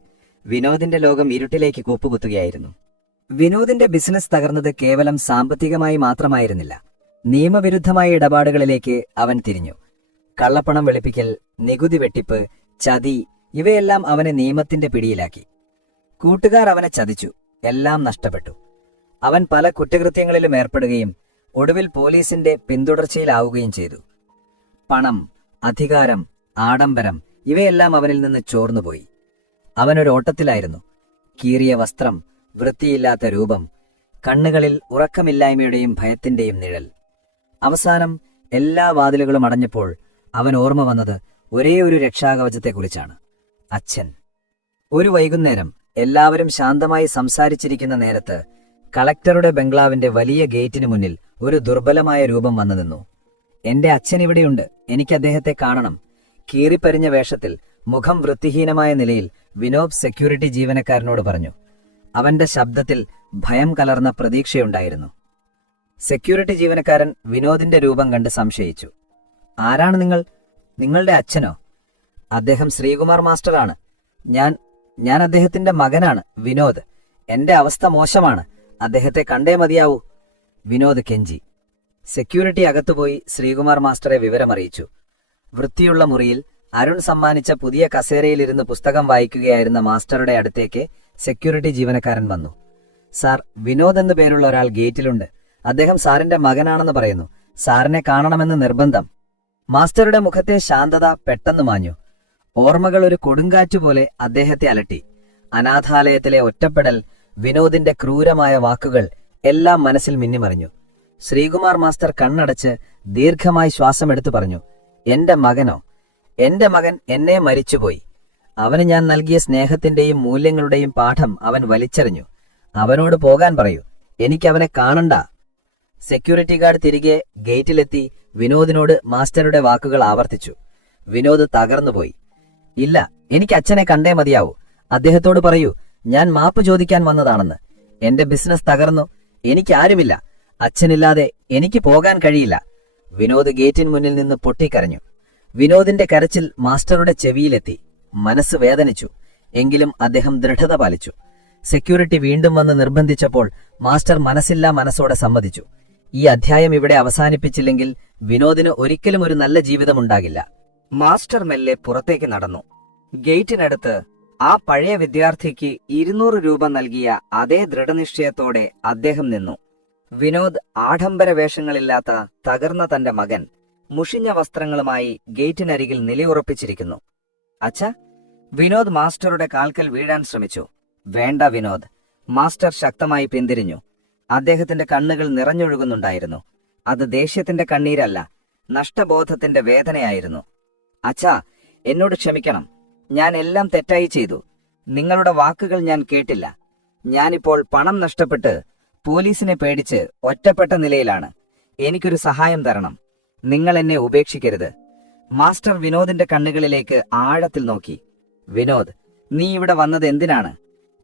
വിനോദിന്റെ ലോകം ഇരുട്ടിലേക്ക് കൂപ്പുകുത്തുകയായിരുന്നു. വിനോദിന്റെ ബിസിനസ് തകർന്നത് കേവലം സാമ്പത്തികമായി മാത്രമായിരുന്നില്ല. നിയമവിരുദ്ധമായ ഇടപാടുകളിലേക്ക് അവൻ തിരിഞ്ഞു. കള്ളപ്പണം വെളുപ്പിക്കൽ, നികുതി വെട്ടിപ്പ്, ചതി ഇവയെല്ലാം അവനെ നിയമത്തിന്റെ പിടിയിലാക്കി. കൂട്ടുകാർ അവനെ ചതിച്ചു. എല്ലാം നഷ്ടപ്പെട്ടു. അവൻ പല കുറ്റകൃത്യങ്ങളിലും ഏർപ്പെടുകയും ഒടുവിൽ പോലീസിന്റെ പിന്തുടർച്ചയിലാവുകയും ചെയ്തു. പണം, അധികാരം, ആഡംബരം ഇവയെല്ലാം അവനിൽ നിന്ന് ചോർന്നുപോയി. അവനൊരോട്ടത്തിലായിരുന്നു. കീറിയ വസ്ത്രം, വൃത്തിയില്ലാത്ത രൂപം, കണ്ണുകളിൽ ഉറക്കമില്ലായ്മയുടെയും ഭയത്തിന്റെയും നിഴൽ. അവസാനം എല്ലാ വാതിലുകളും അടഞ്ഞപ്പോൾ അവൻ ഓർമ്മ വന്നത് ഒരേ ഒരു രക്ഷാകവചത്തെക്കുറിച്ചാണ്: അച്ഛൻ. ഒരു വൈകുന്നേരം എല്ലാവരും ശാന്തമായി സംസാരിച്ചിരിക്കുന്ന നേരത്ത് കളക്ടറുടെ ബംഗ്ലാവിന്റെ വലിയ ഗേറ്റിന് മുന്നിൽ ഒരു ദുർബലമായ രൂപം വന്നു നിന്നു. "എന്റെ അച്ഛൻ ഇവിടെയുണ്ട്, എനിക്ക് അദ്ദേഹത്തെ കാണണം." കീറിപ്പരിഞ്ഞ വേഷത്തിൽ, മുഖം വൃത്തിഹീനമായ നിലയിൽ വിനോദ് സെക്യൂരിറ്റി ജീവനക്കാരനോട് പറഞ്ഞു. അവന്റെ ശബ്ദത്തിൽ ഭയം കലർന്ന പ്രതീക്ഷയുണ്ടായിരുന്നു. സെക്യൂരിറ്റി ജീവനക്കാരൻ വിനോദിന്റെ രൂപം കണ്ട് സംശയിച്ചു. "ആരാണ് നിങ്ങൾ? നിങ്ങളുടെ അച്ഛനോ?" "അദ്ദേഹം ശ്രീകുമാർ മാസ്റ്ററാണ്. ഞാൻ അദ്ദേഹത്തിന്റെ മകനാണ്, വിനോദ്. എന്റെ അവസ്ഥ മോശമാണ്, അദ്ദേഹത്തെ കണ്ടേ മതിയാവൂ." വിനോദ് കെഞ്ചി. സെക്യൂരിറ്റി അകത്തുപോയി ശ്രീകുമാർ മാസ്റ്ററെ വിവരമറിയിച്ചു. വൃത്തിയുള്ള മുറിയിൽ അരുൺ സമ്മാനിച്ച പുതിയ കസേരയിലിരുന്ന് പുസ്തകം വായിക്കുകയായിരുന്ന മാസ്റ്ററുടെ അടുത്തേക്ക് സെക്യൂരിറ്റി ജീവനക്കാരൻ വന്നു. "സാർ, വിനോദ് എന്നു പേരുള്ള ഒരാൾ ഗേറ്റിലുണ്ട്. അദ്ദേഹം സാറിന്റെ മകനാണെന്ന് പറയുന്നു. സാറിനെ കാണണമെന്ന് നിർബന്ധം." മാസ്റ്ററുടെ മുഖത്തെ ശാന്തത പെട്ടെന്ന് മാഞ്ഞു. ഓർമ്മകൾ ഒരു കൊടുങ്കാറ്റുപോലെ അദ്ദേഹത്തെ അലട്ടി. അനാഥാലയത്തിലെ ഒറ്റപ്പെടൽ, വിനോദിന്റെ ക്രൂരമായ വാക്കുകൾ എല്ലാം മനസ്സിൽ മിന്നിമറിഞ്ഞു. ശ്രീകുമാർ മാസ്റ്റർ കണ്ണടച്ച് ദീർഘമായി ശ്വാസമെടുത്തു പറഞ്ഞു, "എന്റെ മകനോ? എന്റെ മകൻ എന്നെ മരിച്ചുപോയി. അവന് ഞാൻ നൽകിയ സ്നേഹത്തിന്റെയും മൂല്യങ്ങളുടെയും പാഠം അവൻ വലിച്ചെറിഞ്ഞു. അവനോട് പോകാൻ പറയൂ, എനിക്കവനെ കാണണ്ട." സെക്യൂരിറ്റി ഗാർഡ് തിരികെ ഗേറ്റിലെത്തി വിനോദിനോട് മാസ്റ്ററുടെ വാക്കുകൾ ആവർത്തിച്ചു. വിനോദ് തകർന്നുപോയി. "ഇല്ല, എനിക്ക് അച്ഛനെ കണ്ടേ മതിയാവൂ. അദ്ദേഹത്തോട് പറയൂ, ഞാൻ മാപ്പ് ചോദിക്കാൻ വന്നതാണെന്ന്. എന്റെ ബിസിനസ് തകർന്നു, എനിക്കാരുമില്ല. അച്ഛനില്ലാതെ എനിക്ക് പോകാൻ കഴിയില്ല." വിനോദ് ഗേറ്റിന് മുന്നിൽ നിന്ന് പൊട്ടിക്കരഞ്ഞു. വിനോദിന്റെ കരച്ചിൽ മാസ്റ്ററുടെ ചെവിയിലെത്തി. മനസ്സ് വേദനിച്ചു. എങ്കിലും അദ്ദേഹം ദൃഢത പാലിച്ചു. സെക്യൂരിറ്റി വീണ്ടും വന്ന് നിർബന്ധിച്ചപ്പോൾ മാസ്റ്റർ മനസ്സില്ലാ മനസ്സോടെ സമ്മതിച്ചു. ഈ അധ്യായം ഇവിടെ അവസാനിപ്പിച്ചില്ലെങ്കിൽ വിനോദിന് ഒരിക്കലും ഒരു നല്ല ജീവിതമുണ്ടാകില്ല. മാസ്റ്റർ മെല്ലെ പുറത്തേക്ക് നടന്നു. ഗേറ്റിനടുത്ത് ആ പഴയ വിദ്യാർത്ഥിക്ക് 200 രൂപ നൽകിയ അതേ ദൃഢനിശ്ചയത്തോടെ അദ്ദേഹം നിന്നു. വിനോദ് ആഡംബര വേഷങ്ങളില്ലാത്ത തകർന്ന തന്റെ മകൻ മുഷിഞ്ഞ വസ്ത്രങ്ങളുമായി ഗേറ്റിനരികിൽ നിലയുറപ്പിച്ചിരിക്കുന്നു. "അച്ഛാ." വിനോദ് മാസ്റ്ററുടെ കാൽക്കൽ വീഴാൻ ശ്രമിച്ചു. "വേണ്ട വിനോദ്." മാസ്റ്റർ ശക്തമായി പിന്തിരിഞ്ഞു. അദ്ദേഹത്തിന്റെ കണ്ണുകൾ നിറഞ്ഞൊഴുകുന്നുണ്ടായിരുന്നു. അത് ദേഷ്യത്തിന്റെ കണ്ണീരല്ല, നഷ്ടബോധത്തിന്റെ വേദനയായിരുന്നു. "അച്ഛാ, എന്നോട് ക്ഷമിക്കണം. ഞാൻ എല്ലാം തെറ്റായി ചെയ്തു. നിങ്ങളുടെ വാക്കുകൾ ഞാൻ കേട്ടില്ല. ഞാനിപ്പോൾ പണം നഷ്ടപ്പെട്ട് പോലീസിനെ പേടിച്ച് ഒറ്റപ്പെട്ട നിലയിലാണ്. എനിക്കൊരു സഹായം തരണം. നിങ്ങൾ എന്നെ ഉപേക്ഷിക്കരുത്." മാസ്റ്റർ വിനോദിന്റെ കണ്ണുകളിലേക്ക് ആഴത്തിൽ നോക്കി. "വിനോദ്, നീ ഇവിടെ വന്നത് എന്തിനാണ്?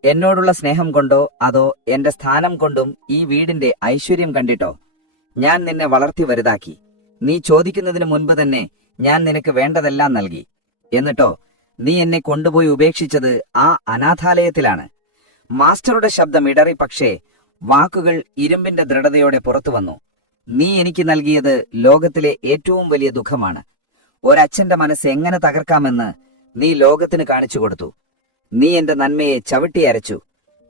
എന്നോടുള്ള സ്നേഹം കൊണ്ടോ അതോ എന്റെ സ്ഥാനം കൊണ്ടും ഈ വീടിന്റെ ഐശ്വര്യം കണ്ടിട്ടോ? ഞാൻ നിന്നെ വളർത്തി വലുതാക്കി. നീ ചോദിക്കുന്നതിന് മുൻപ് തന്നെ ഞാൻ നിനക്ക് വേണ്ടതെല്ലാം നൽകി. എന്നിട്ടോ നീ എന്നെ കൊണ്ടുപോയി ഉപേക്ഷിച്ചത് ആ അനാഥാലയത്തിലാണ്." മാസ്റ്ററുടെ ശബ്ദം ഇടറി, പക്ഷേ വാക്കുകൾ ഇരുമ്പിന്റെ ദൃഢതയോടെ പുറത്തു വന്നു. "നീ എനിക്ക് നൽകിയത് ലോകത്തിലെ ഏറ്റവും വലിയ ദുഃഖമാണ്. ഒരച്ഛന്റെ മനസ്സ് എങ്ങനെ തകർക്കാമെന്ന് നീ ലോകത്തിന് കാണിച്ചു കൊടുത്തു. നീ എന്റെ നന്മയെ ചവിട്ടിയരച്ചു.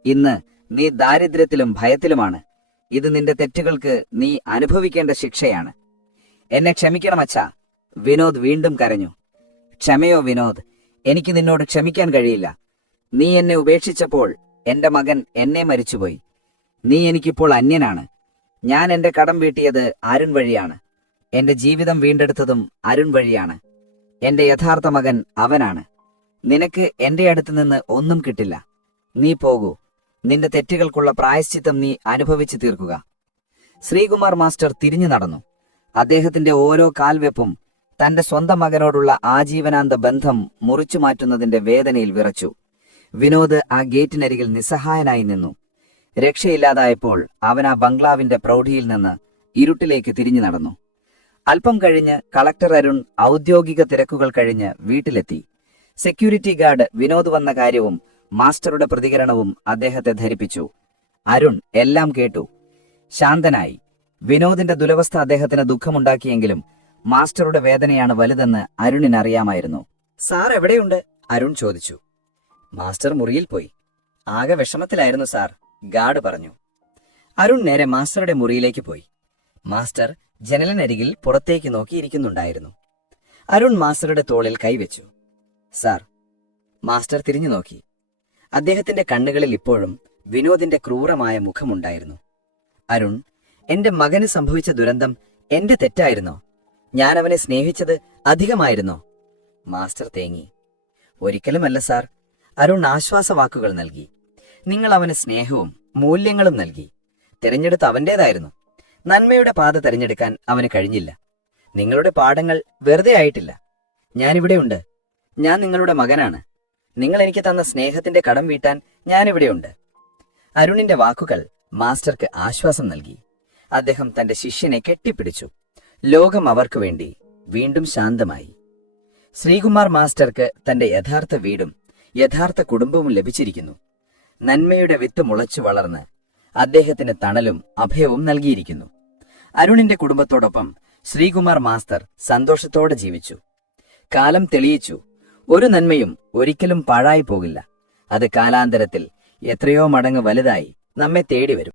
ഇന്ന് നീ ദാരിദ്ര്യത്തിലും ഭയത്തിലുമാണ്. ഇത് നിന്റെ തെറ്റുകൾക്ക് നീ അനുഭവിക്കേണ്ട ശിക്ഷയാണ്. എന്നെ ക്ഷമിക്കണം അച്ഛാ." വിനോദ് വീണ്ടും കരഞ്ഞു. "ക്ഷമയോ വിനോദ്? എനിക്ക് നിന്നോട് ക്ഷമിക്കാൻ കഴിയില്ല. നീ എന്നെ ഉപേക്ഷിച്ചപ്പോൾ എന്റെ മകൻ എന്നെ മരിച്ചുപോയി. നീ എനിക്കിപ്പോൾ അന്യനാണ്. ഞാൻ എന്റെ കടം വീട്ടിയത് അരുൺ വഴിയാണ്. എന്റെ ജീവിതം വീണ്ടെടുത്തതും അരുൺ വഴിയാണ്. എന്റെ യഥാർത്ഥ മകൻ അവനാണ്. നിനക്ക് എന്റെ അടുത്ത് നിന്ന് ഒന്നും കിട്ടില്ല. നീ പോകൂ. നിന്റെ തെറ്റുകൾക്കുള്ള പ്രായശ്ചിത്തം നീ അനുഭവിച്ചു തീർക്കുക." ശ്രീകുമാർ മാസ്റ്റർ തിരിഞ്ഞു നടന്നു. അദ്ദേഹത്തിന്റെ ഓരോ കാൽവെപ്പും തന്റെ സ്വന്തം മകനോടുള്ള ആജീവനാന്ത ബന്ധം മുറിച്ചു മാറ്റുന്നതിന്റെ വേദനയിൽ വിറച്ചു. വിനോദ് ആ ഗേറ്റിനരികിൽ നിസ്സഹായനായി നിന്നു. രക്ഷയില്ലാതായപ്പോൾ അവൻ ആ ബംഗ്ലാവിന്റെ പ്രൗഢിയിൽ നിന്ന് ഇരുട്ടിലേക്ക് തിരിഞ്ഞു നടന്നു. അല്പം കഴിഞ്ഞ് കളക്ടർ അരുൺ ഔദ്യോഗിക തിരക്കുകൾ കഴിഞ്ഞ് വീട്ടിലെത്തി. സെക്യൂരിറ്റി ഗാർഡ് വിനോദ് വന്ന കാര്യവും മാസ്റ്ററുടെ പ്രതികരണവും അദ്ദേഹത്തെ ധരിപ്പിച്ചു. അരുൺ എല്ലാം കേട്ടു. ശാന്തനായി. വിനോദിന്റെ ദുരവസ്ഥ അദ്ദേഹത്തിന് ദുഃഖമുണ്ടാക്കിയെങ്കിലും മാസ്റ്ററുടെ വേദനയാണ് വലുതെന്ന് അരുണിന് അറിയാമായിരുന്നു. "സാർ എവിടെയുണ്ട്?" അരുൺ ചോദിച്ചു. "മാസ്റ്റർ മുറിയിൽ പോയി. ആകെ വിഷമത്തിലായിരുന്നു സാർ," ഗാർഡ് പറഞ്ഞു. അരുൺ നേരെ മാസ്റ്ററുടെ മുറിയിലേക്ക് പോയി. മാസ്റ്റർ ജനലിനരികിൽ പുറത്തേക്ക് നോക്കിയിരിക്കുന്നുണ്ടായിരുന്നു. അരുൺ മാസ്റ്ററുടെ തോളിൽ കൈവച്ചു. സാർ. മാസ്റ്റർ തിരിഞ്ഞു നോക്കി. അദ്ദേഹത്തിന്റെ കണ്ണുകളിൽ ഇപ്പോഴും വിനോദിന്റെ ക്രൂരമായ മുഖമുണ്ടായിരുന്നു. അരുൺ, എന്റെ മകന് സംഭവിച്ച ദുരന്തം എന്റെ തെറ്റായിരുന്നോ? ഞാൻ അവനെ സ്നേഹിച്ചത് അധികമായിരുന്നോ? മാസ്റ്റർ തേങ്ങി. ഒരിക്കലുമല്ല സാർ. അരുൺ ആശ്വാസവാക്കുകൾ നൽകി. നിങ്ങൾ അവന് സ്നേഹവും മൂല്യങ്ങളും നൽകി. തിരഞ്ഞെടുത്ത് അവന്റേതായിരുന്നു. നന്മയുടെ പാത തിരഞ്ഞെടുക്കാൻ അവന് കഴിഞ്ഞില്ല. നിങ്ങളുടെ പാഠങ്ങൾ വെറുതെ ആയിട്ടില്ല. ഞാനിവിടെയുണ്ട്. ഞാൻ നിങ്ങളുടെ മകനാണ്. നിങ്ങൾ എനിക്ക് തന്ന സ്നേഹത്തിന്റെ കടം വീട്ടാൻ ഞാനിവിടെയുണ്ട്. അരുണിന്റെ വാക്കുകൾ മാസ്റ്റർക്ക് ആശ്വാസം നൽകി. അദ്ദേഹം തന്റെ ശിഷ്യനെ കെട്ടിപ്പിടിച്ചു. ലോകം അവർക്കു വേണ്ടി വീണ്ടും ശാന്തമായി. ശ്രീകുമാർ മാസ്റ്റർക്ക് തന്റെ യഥാർത്ഥ വീടും യഥാർത്ഥ കുടുംബവും ലഭിച്ചിരിക്കുന്നു. നന്മയുടെ വിത്ത് മുളച്ചു വളർന്ന് അദ്ദേഹത്തിന് തണലും അഭയവും നൽകിയിരിക്കുന്നു. അരുണിന്റെ കുടുംബത്തോടൊപ്പം ശ്രീകുമാർ മാസ്റ്റർ സന്തോഷത്തോടെ ജീവിച്ചു. കാലം തെളിയിച്ചു, ഒരു നന്മയും ഒരിക്കലും പാഴായി പോകില്ല. അത് കാലാന്തരത്തിൽ എത്രയോ മടങ്ങ് വലുതായി നമ്മെ തേടി വരും.